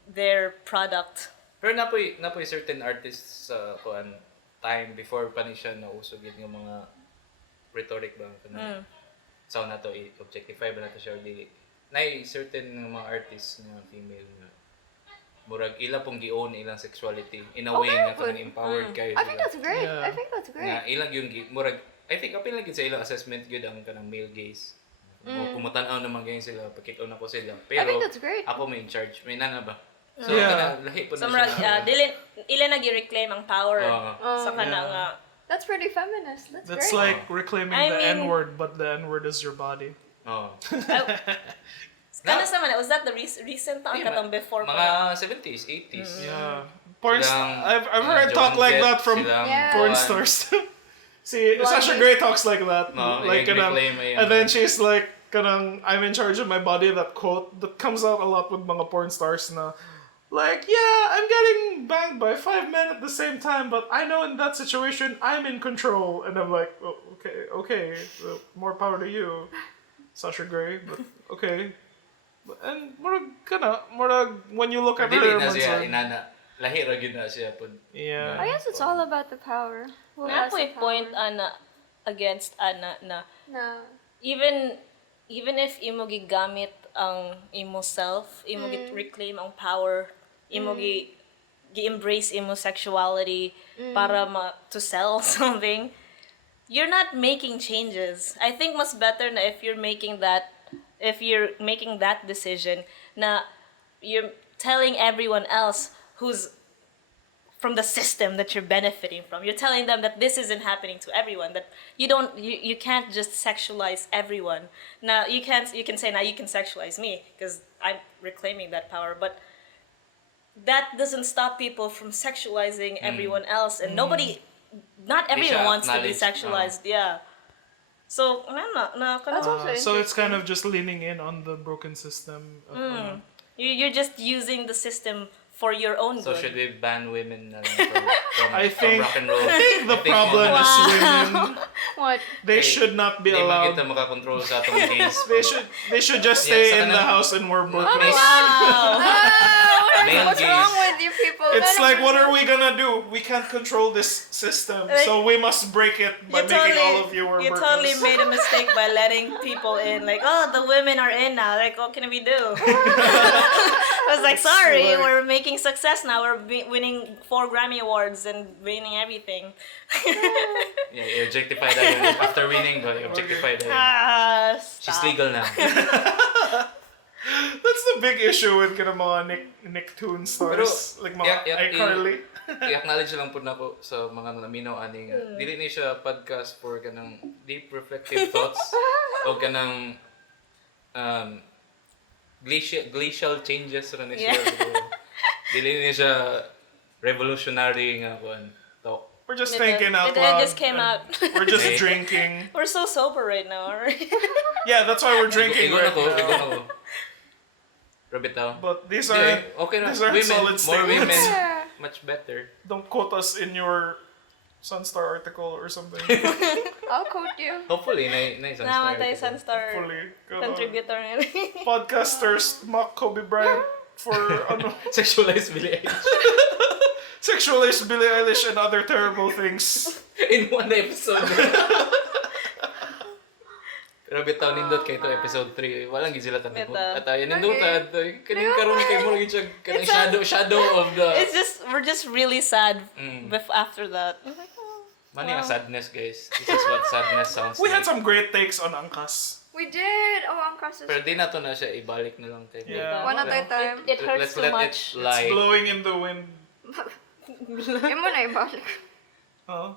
their product. Pero napoy certain artists sa kuan time before pa ni siya nausog yun yung mga rhetoric ba kanang sound na to objectify ba na to siya or dili. Nay certain mga artists nga female nga murag ila pong gi-own ilang sexuality in a way nga good. kanang empowered kayo. I think that's great. Yeah. I think that's nga great. ilang yung murag I think apil lang gid sa ilang assessment gyud ang kanang male gaze. Kumutan-aw naman ganyan sila, pakit-on ako sila. I Pero think that's great. ako may in charge, may nana ba? So Yeah. kanang lahi po So na murag siya. ila nag-reclaim ang power Oo. sa kanang That's pretty feminist. That's That's great. like reclaiming I the mean- N-word, but the N-word is your body. Oo. Kana sa man, was that the recent ang katong before pa? Mga 70s, 80s. Yeah. Porn Silang, I've heard talk Joan like Jett, that from silang Yeah. porn kuwan. stars. See, Sasha Blondie. Grey talks like that. No, like yung kanang, reclaim ay and ano. then she's like, kanang, I'm in charge of my body, that quote that comes out a lot with mga porn stars na, like, yeah, I'm getting banged by 5 men at the same time, but I know in that situation, I'm in control. And I'm like, oh, okay, more power to you, Sasha Grey, but okay. And murag, when you look at Dili her, na man, siya, so- inana. Lahi ra gyud na siya po. yeah. I guess it's all about the power. Who Na has the po'y point power? ana against ana na No. even if imo gigamit ang imo self, imo reclaim ang power, imo gi-embrace imo sexuality para to sell something, you're not making changes. I think mas better na if you're making that decision na you're telling everyone else who's from the system that you're benefiting from. You're telling them that this isn't happening to everyone, that you can't just sexualize everyone. Now you can say now you can sexualize me because I'm reclaiming that power, but that doesn't stop people from sexualizing everyone else, and not everyone siya wants to be acknowledge, sexualized. Yeah. So, That's also So it's kind interesting. of just leaning in on the broken system. Of, you're just using the system for your own So good. should we ban women na lang from I think rock and roll? I think the I think problem mga- is women. What? They should not be Di ba allowed. kita makakontrol sa atong gays? They should just Yeah, stay sa in the kanang- house and wear Oh burqas. my god! Male What's gaze. wrong with you people? It's None like, of what us- are we gonna do? We can't control this system, Like- so we must break it by making all of you wear you burqas. totally made a mistake by letting people in. Like, oh, the women are in now. Like, what can we do? I was like, sorry, like- we're making success now. We're winning 4 Grammy Awards and winning everything. Yeah, i-objectify na yun. After winning, but i-objectify na yun. She's Stop. legal now. That's the big issue with kind of mga Nicktoon stars. Like mga iCarly. I-acknowledge lang po na ko sa mga naminaw ani nga. Dili ni siya podcast for kanang deep reflective thoughts o kanang glacial changes ra ni siya. Yeah. Dili ni siya revolutionary nga kuan talk. We're just thinking out It loud. just came out. We're just Okay. drinking. We're so sober right now. Yeah, that's why we're drinking Igon right ako, igon now. ako. Rabbit tao. But these Hindi, are okay na. these are Women, solid more women, statements. Yeah. much better. Don't quote us in your Sunstar article or something. I'll quote you. Hopefully, na isang Namatay story. Sunstar Fully. contributor ngayon. Podcasters mock Kobe Bryant for ano, Sexualized Billie Eilish. sexualized Billie Eilish and other terrible things. In one episode. Pero bitaw nindot kay to episode 3. Walang gid sila tanong. Bitaw. At ayan nindutan. Kaning karon kay mo lagi siya kanang It's shadow of the We're just really sad Mm. after that. I'm like, oh. Money ang sadness, guys. This is what sadness sounds We had like. some great takes on Angkas. We did. Oh, ang process. Pero di na to na siya ibalik na lang tayo. Yeah. One at a time. It hurts Let's too let much. it lie. It's blowing in the wind. Imo na ibalik. Huh?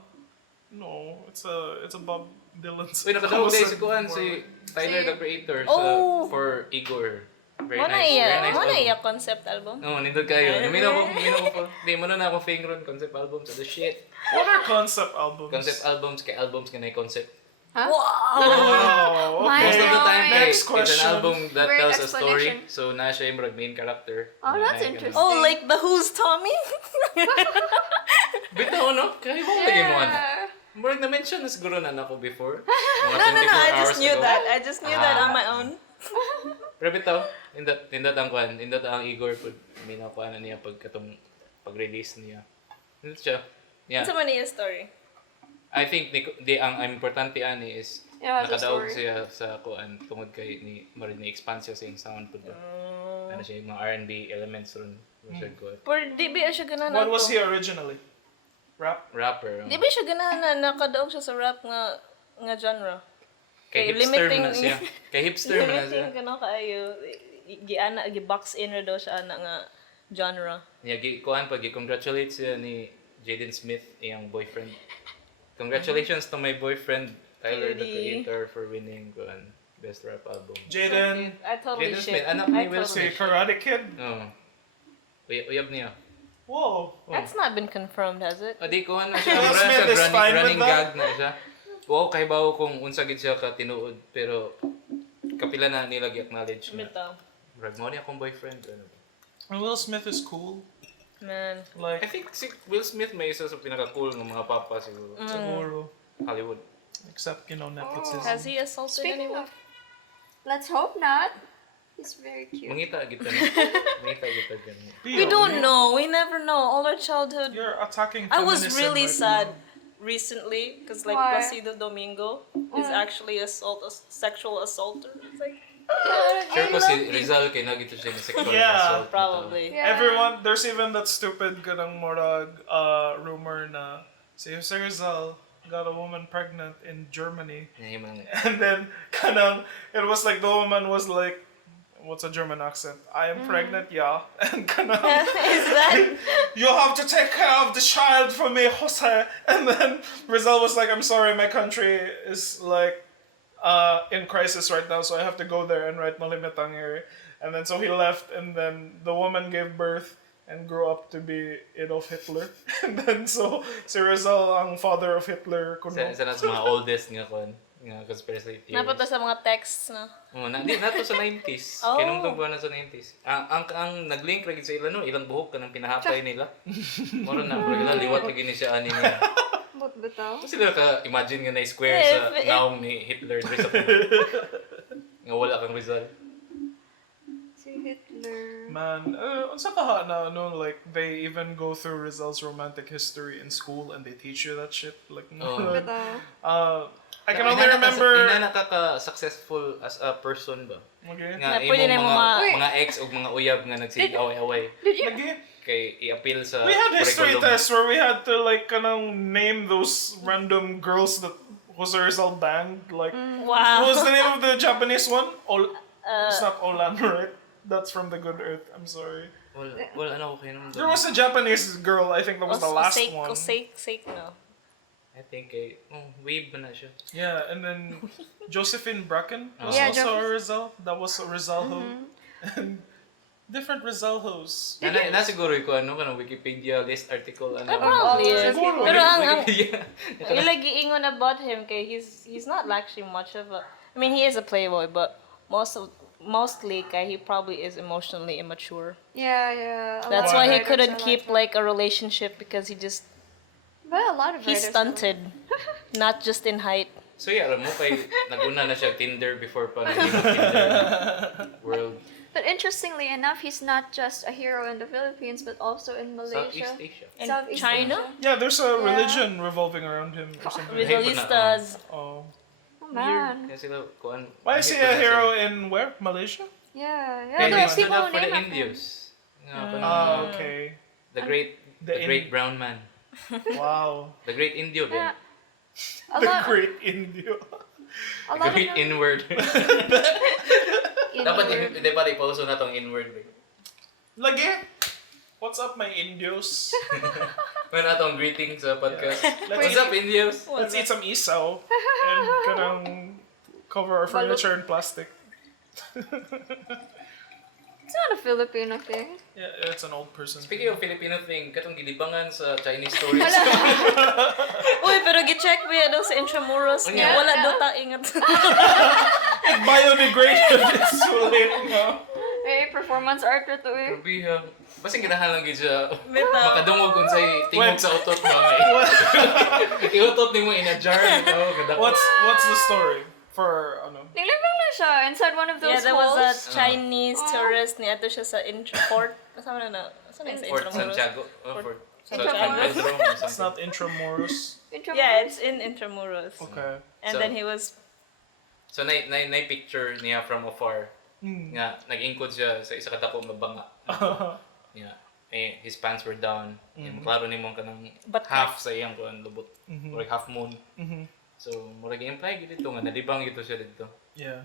No, it's a Bob Dylan song. Uy, nakatawag tayo si Kuan, si Tyler Si- the Creator Oh! for Igor. Very Mana nice. Very iya? nice Mana album. iya concept album? Oo, nindot kayo. Naminaw ko po. Di mo na ako fingron concept albums. So the shit. What are concept albums? Concept albums kay albums kay na concept. Huh? Wow! Wow. Mind Most of the time, blowing. kay, Next it's question. an album that Great tells a story. explanation. So na siya yung main character. Oh, that's Na- interesting. Oh, like the Who's Tommy? Bitaw, no? Kaya mo lagi mo ano. Yeah. Murag na-mention na siguro na ako before. Mga No, 24 I hours just knew ago. that. I just knew that on my own. Pero bitaw, indot ang kuan, indot ang Igor pud minaw ko ano niya pag-release niya. Indot siya. Yeah. It's a many story. I think ang importante ani is Yeah, the nakadaog story. siya sa kuan tungod kay ni marin ni expand siya sa iyang sound pud. Ano siya yung mga R&B elements ron. Siya good. Pero di ba siya ganahan What was to? he originally? Rap? Rapper. Di ba siya ganahan na nakadaog siya sa rap nga genre? Kay Kay hipster limiting- man na siya. Kay hipster man na siya. Limiting kano kaayo. Gi-box in ra daw siya ana nga genre. Niya kuan pag congratulate siya ni Jaden Smith iyang boyfriend. Congratulations to my boyfriend Tyler the Cutie. Creator for winning kuan best rap album. Jaden, I totally Jaden shit. Smith, anak ni I Will totally si shit. Karate Kid. Oo. Uyab niya. Whoa. That's not been confirmed, has it? Adi ko na siya, Will mura Smith siya is fine with running that? gag na siya. Wow, kay bawo kung unsa gid siya ka tinuod pero kapila na nila gi-acknowledge na. Bitaw. Brag mo ni akong boyfriend ano ba? And Will Smith is cool. Man. I Like, think si Will Smith may isa sa pinaka-cool ng mga papa siguro. siguro. Hollywood. Except, Netflix is... Has he assaulted Speaking anyone? of, let's hope not. He's very cute. Mangita kita na. Mangita kita ganun. We don't know. We never know. All our childhood. You're attacking I was feminism really right sad now. recently because like Why? Placido Domingo is actually a sexual assaulter. It's like Sure ko si Rizal kay nagito siya ni sexual Yeah, assault. probably. Yeah. Everyone, there's even that stupid ganang morag rumor na si Jose Rizal got a woman pregnant in Germany. Yan yung mga And then, kanang, it was like the woman was like, what's a German accent? I am pregnant, yeah. And kanang, Is that? you have to take care of the child for me, Jose. And then Rizal was like, I'm sorry, my country is like in crisis right now, so I have to go there and write Malimitangere. And then so he left, and then the woman gave birth and grew up to be Adolf Hitler. And then so si Rizal ang father of Hitler kuno. Sa na sa mga oldest nga conspiracy theories. Napunta sa mga texts na. Di nato sa 90s. Oh. Kinungtong ba na sa 90s. Ang nag-link ra gid sa ila no, ilang buhok kanang pinahapay nila. Moro na bro liwat lagi ni siya ani niya. What bitaw? Kasi sila ka imagine nga na square sa naong ni Hitler diri sa nga wala kang Rizal. Si Hitler. Man, unsa kaha na like they even go through Rizal's romantic history in school and they teach you that shit like Oh. Bitaw. I can only remember Ina nakaka-successful as a person ba? okay. Nga Na pwede na imong mo mga ex o mga uyab nga nagsigaw-away Did you? Lagi. kay i-appeal sa We had history curriculum. tests where we had to like kanang name those random girls that Jose Rizal banged. Like what Wow. was the name of the Japanese one? It's not Olan, right? That's from the Good Earth. I'm sorry. Wala ano ko kayo nung There was a Japanese girl. I think that was the last one. Osake, no. I think wave ba na siya. Yeah, and then Josephine Bracken was Yeah, also a Josephine. Rizal. That was a Rizalho. And different Rizalhos. Na siguro ko ano kanang Wikipedia list article ano. Probably Oh, is. siguro. Pero ang Wikipedia. ilagi ingon about him kay he's not actually much of a I mean he is a playboy but mostly kay he probably is emotionally immature. Yeah. A That's lot why of he writers couldn't are keep like like a relationship because But a lot of he's writers stunted. Not just in height. So yeah, alam mo kay naguna na siya Tinder before pa naging Tinder world But interestingly enough, he's not just a hero in the Philippines, but also in Malaysia. Southeast Asia. In Southeast China? Asia. Yeah, there's a Yeah. religion revolving around him or something. Rizalistas. Oh. Oh man. Kaya sila kuan. Why is he a hero in where? Malaysia? Yeah. Kaya There are he stood people up who for the name after him. Indios. Nga, Ah, kanang okay. the great brown man. Wow. The great Indio Yeah. ba? A The lot, great Indio. a lot Great of inward. Dapat hindi pa i-post na tong inward. Lagi. What's up, my Indios? Ano na tong greeting sa podcast. Let's What's up, Indios? Let's eat some isaw and kanang cover our furniture in plastic. It's not a Filipino thing. Yeah, it's an old person. Speaking of Filipino thing, katong gilibangan sa Chinese stories. Uy, pero gi-check mo yan sa Intramuros niya. Yeah. Wala daw ta ingat. It biodegraded. It's too late now. Hey, performance art na to eh. Grabe ha. Basta ginahan lang gid siya. Bitaw. Makadungog kung sa'y tingog sa utot mo. Iutot ni mo in a jar. What's the story for ano? Niglibang na siya inside one of those Yeah, there was a holes. Chinese tourist ni ato siya sa Fort. Saan na? Saan na sa Fort Intramuros? Santiago. Fort San Santiago. Pedro or It's something. not Intramuros. Yeah, it's in Intramuros. Okay. And So- then he was So na picture niya from afar. Nga nag-ingkod siya sa isa ka dako nga banga. Yeah. His pants were down. Maklaro ni mo kanang But half sa iyang kuan lubot. Or half moon. So murag imply gid dito nga nalibang gito siya dito. Yeah.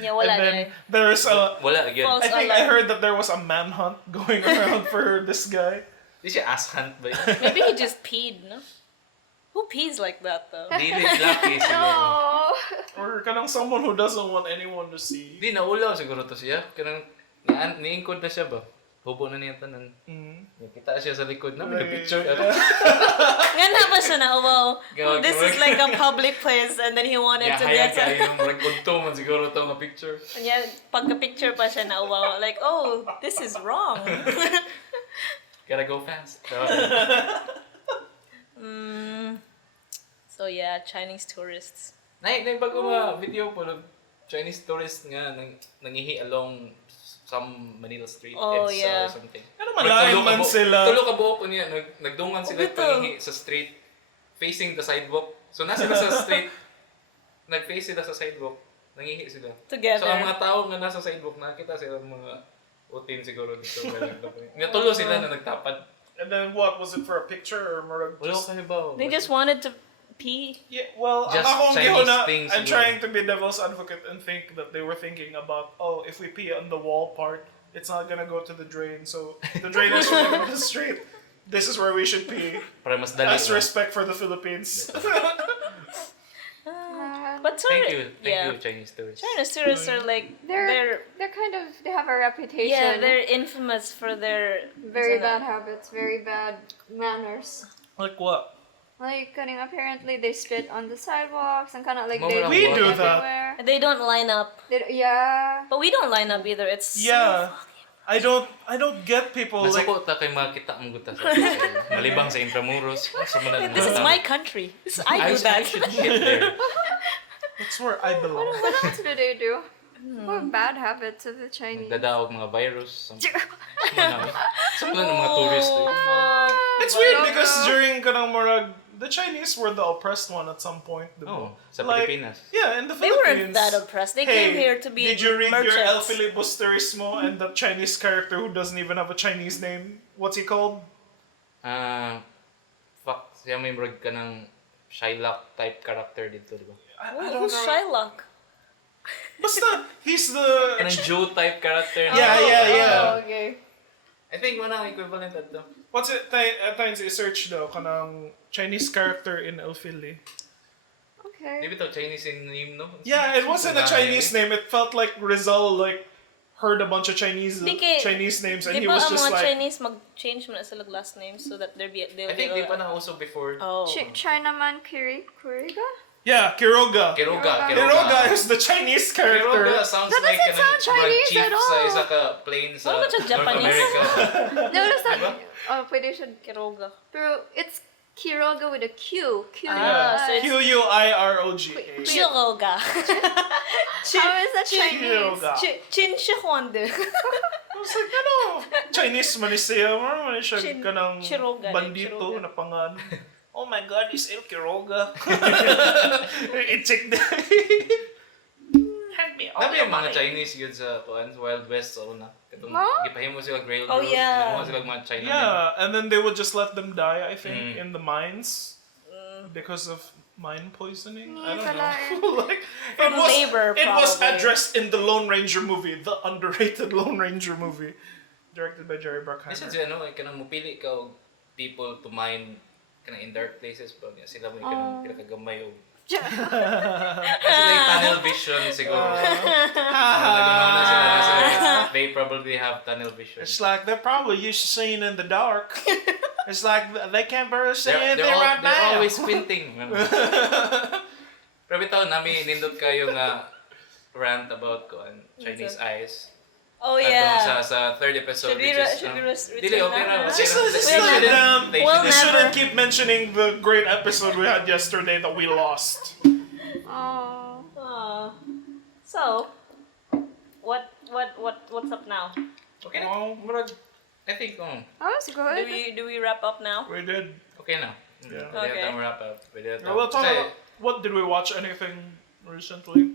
yeah, wala And then na. there's a. Wala again. False. I think I heard that there was a manhunt going around for this guy. Di siya ass hunt ba? Maybe he just peed, no? Who pees like that though? Dili lucky siguro. Oh. Or kanang someone who doesn't want anyone to see. Di naulaw siguro to siya. Kanang niingkod na siya ba? Hubo na niya tanan. Nakita siya sa likod na may picture. Nga na ba siya na, wow, Gawag- this is like a public place and then he wanted Yeah, to hayag get kayo yung murag udto man siguro to nga picture. And yeah, pagka-picture pa siya na, wow, like, oh, this is wrong. Gotta go fast. So yeah, Chinese tourists. Nay bago nga video po ng Chinese tourist nga nangihi along some Manila street Oh, EDSA yeah. or something. Ano malayo man sila. Tulo ka buhok ko niya nagdungan sila Bito. pangihi sa street facing the sidewalk. So nasa sila sa street nag-face sila sa sidewalk, nangihi sila. Together. So ang mga tao nga nasa sidewalk nakita sila mga utin siguro dito. Nga tulo sila na nagtapad. And then what was it for a picture or more Wala just ko ba? They just wanted to pee. Yeah, well, Just akong Chinese gihuna, things I'm siguro. trying to be devil's advocate and think that they were thinking about, oh, if we pee on the wall part, it's not gonna go to the drain. So the drain is right on the street. This is where we should pee. Para mas dali. As no? respect for the Philippines. But Thank you, yeah. Chinese tourists. China's tourists are like They're kind of, they have a reputation. yeah, they're infamous for their very bad habits, very bad manners. Like what? Like, apparently they spit on the sidewalks and kind of like Mga they We walk do that. everywhere. They don't line up, Yeah. but we don't line up either. It's Yeah. I don't get people like Nasuko ta kay makita ang guta sa hotel. Malibang sa Intramuros. This is my country. I do I that. should shit there. that's where I belong. What else do they do? What bad habits of the Chinese? Nagdadaog mga virus. Sa mga ng mga tourist. It's weird because during kanang murag, the Chinese were the oppressed one at some point. Oh, sa Like, Pilipinas. Yeah, in the They Philippines. weren't that oppressed. They Hey, came here to be did you read merchants. your El Filibusterismo and the Chinese character who doesn't even have a Chinese name? What's he called? Fuck, siya may murag ka ng Shylock type character dito, di ba? I don't Who's know. Shylock? Basta, he's the... Kanang Joe type character. Yeah, yeah. Oh, okay. I think wala ang equivalent at to. What's it? At times i-search daw kanang Chinese character in El Fili. Di Okay. ba ito Chinese in name, no? Yeah, it wasn't a Chinese name. It felt like Rizal heard a bunch of Chinese names and Di he ba was ang just mga like... Chinese mag-change mo na sila last names so that they'll I think di pa nauso before. Oh. Chinaman Kuriga? Yeah, Kiroga. Kiroga. is the Chinese character. Kiroga sounds That like doesn't sound Chinese chief at sa all. isa ka plane sa Wala ba siya North Japanese? America. Notice that. Diba? Oh, pwede siya. Kiroga. Pero it's Kiroga with a Q. Ah, so it's Q-U-I-R-O-G-A. Kiroga. How is that Chinese? Kiroga. Chin Shihonde. I was like, Chinese man siya. Ano man siya kanang Chiroga, bandito Chiroga. na pangan. Oh my God, it's El Quiroga. I-check that. Help me. Nabi yung mga Chinese yun sa Wild West sa una. Katong Huh? gipahimo sila railroad. Oh, yeah. Gipahimo sila mga China. Yeah, and then they would just let them die, I think, Mm. in the mines because of mine poisoning. I don't pala know. like, From labor, it was probably. addressed in the Lone Ranger movie, the underrated Lone Ranger movie, directed by Jerry Kasi Bruckheimer. kanang mupili ka og people to mine kanang in dark places pa niya sila mo kanang pinakagamay og kasi like tunnel vision siguro. Naguna sila nasa they probably have tunnel vision. It's like they're probably used to seeing in the dark. It's like they can't barely see anything right They're now. always squinting. Pero bitaw nami nindot kayo nga rant about Chinese eyes. Oh Atong yeah. sa third episode Should we which is return dili okay that? ra. It's just We'll like, never- they we'll shouldn't never- keep mentioning the great episode we had yesterday that we lost. Oh. So, what's up now? Okay na. Well, Murag, I think That was good. Do we wrap up now? we did. okay na. Yeah. Pwede Okay. na wrap up. Pwede na We'll talk about what did we watch anything recently?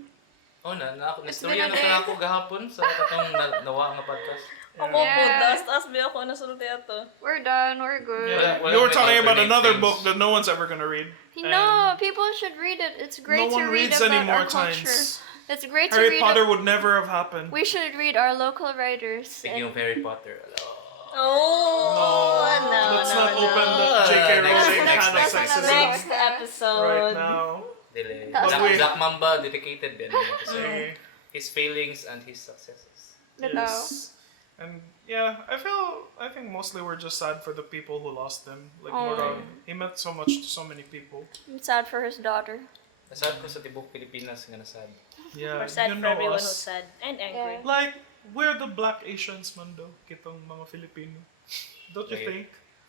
been a Nastorya na day. pala ako gahapon sa katong nawa nga podcast. Ako Yeah. po, taas ba ako nasulti ato? We're done. We're good. Wala You were may talking about alternate another things. book that no one's ever gonna read. No, people should read it. It's great No to one read reads about anymore our culture. times. It's great to Harry read. Potter would never have happened. We should read our local writers. Speaking of Harry Potter. Oh, no, Let's no, not no. open the J.K. Rowling Next can of episode. sexism Next right episode. now. Dili. That's Black Mamba dedicated din. Okay. His failings and his successes. Yes. And yeah, I think mostly we're just sad for the people who lost him. Like Oh. Moran, he meant so much to so many people. I'm sad for his daughter. Nasad ko sa tibok Pilipinas nga nasad. Yeah, We're sad you for know everyone who's us. sad and angry. Yeah. Like we're the Black Asians, man. Though, kitang mga Filipino. Don't you Right. think?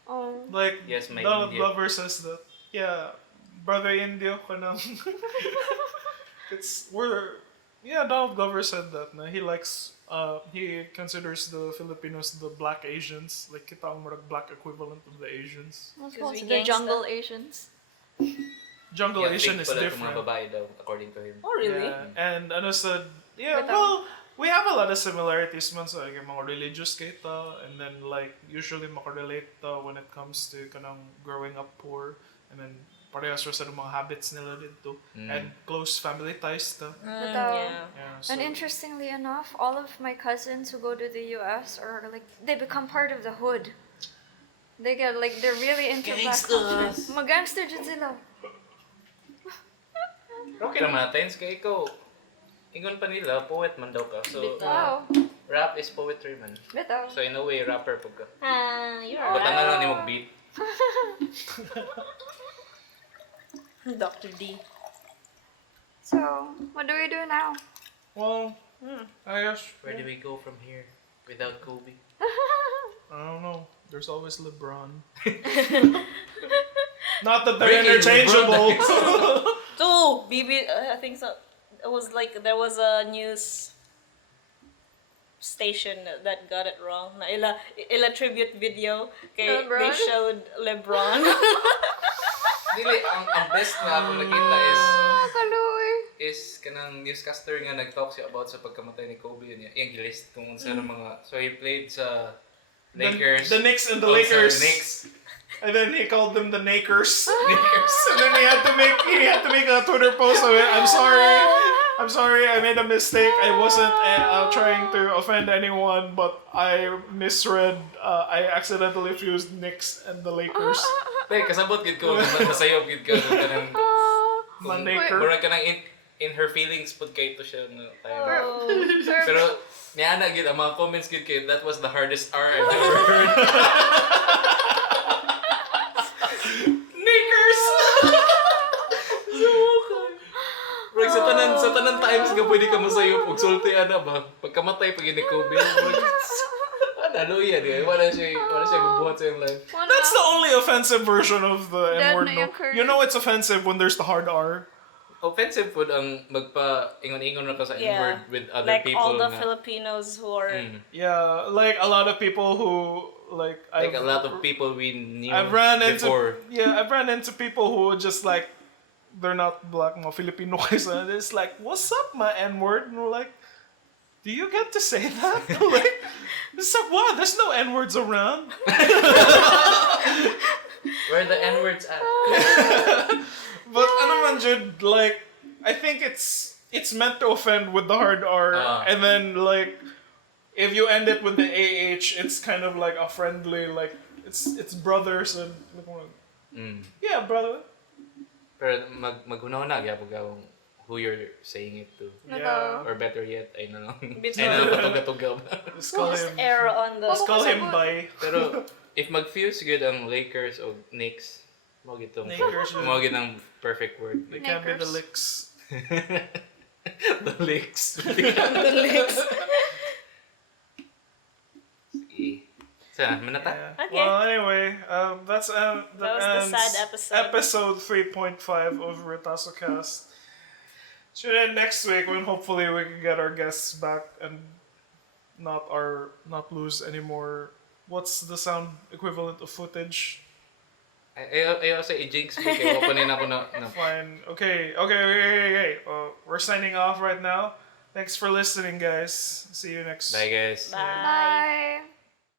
Oh. Like Yes, my Donald Indio. Glover says that. Yeah, brother Indio, kanang. Donald Glover said that. Na he likes. He considers the Filipinos the Black Asians, like kitang murag Black equivalent of the Asians. What's Because called we the gangsta. jungle Asians. Jungle Yeah, Asian fake is pala itong different. mga babae daw, according to him. Oh, really? Yeah, and ano said, yeah, But, well, we have a lot of similarities man sa like, mga religious kita, and then like usually makarelate when it comes to kanang growing up poor. and then parehas ra sa mga habits nila dito and close family ties to. Yeah. Yeah, And interestingly enough, all of my cousins who go to the US are like they become part of the hood. They get like they're really into black culture. Gangsters. Mga gangster dyan sila. Okay naman natin, kaya ikaw, ingon pa nila, poet man daw ka. So, Wow. rap is poetry man. Bitaw. So, in a way, rapper po ka. You're But right. ano lang ni mo beat. Dr. D. So, what do we do now? Well, I guess Where do we go from here without Kobe? I don't know. There's always LeBron. Not that they're Breaking interchangeable. So, BB, I think so. It was like there was a news station that got it wrong. Na ila tribute video. Kay LeBron? they showed LeBron. Dili, ang best na akong nakita Kaluoy. is kanang newscaster nga nag-talk siya about sa pagkamatay ni Kobe yun. Yung gilist kung unsa ng mga... So, he played sa Lakers. The Knicks and the Oh, Lakers. sorry, Knicks. And then he called them the Nakers. Lakers. And then he had to make a Twitter post of it. I'm sorry, I made a mistake. I wasn't trying to offend anyone, but I misread. I accidentally fused Knicks and the Lakers. Tay, kasabot gid ko, nasayop gid ka kanang Manaker. mura kanang in her feelings pud kay to siya na time. Or- Pero niana gid ang mga comments gid kay that was the hardest R I've ever heard. Knickers. Bro, sa tanan times nga pwede ka masayop og sulti ana ba? Pagkamatay pag ni Kobe. Ano yan eh. Wala siya bubuhat sa yung life. That's the only offensive version of the Dead N-word. na No? yung curse. You know it's offensive when there's the hard R. Offensive food ang magpa-ingon-ingon na ka sa N-word with other Like people all the nga. Filipinos who are Yeah, like a lot of people who like Like a lot of people we knew I've ran before. I've ran into people who just like they're not black, mga Filipino guys, and it's like, what's up, my N-word? And we're like, do you get to say that? Like, it's like, wow, there's no N-words around. Where the N-words at? But ano man, Jude, like, I think it's meant to offend with the hard R, and then like, if you end it with the AH, it's kind of like a friendly, like, it's brothers and yeah, brother. Pero maghuna-huna gyapon ka kung who you're saying it to. Yeah, Or better yet, ay na lang. Bito. Ay na lang patuga-tuga ba? let's call Just him. err on the Let's call him Bay. Pero if mag-fuse good ang Lakers o Knicks, mo gitong Lakers, mo gid ang perfect word. They can't be the Lakers. licks. The Licks. the legs. Sige. Saan? Manata? Yeah. Okay. Well, anyway, that That was the ends sad episode. episode 3.5 of RetasoCast. Tune in next week when hopefully we can get our guests back and not lose any more. What's the sound equivalent of footage? Ayaw sa i-jinx ko kaya openin ako na Fine. Okay. We're signing off right now. Thanks for listening, guys. See you next. Bye guys. Bye. Bye.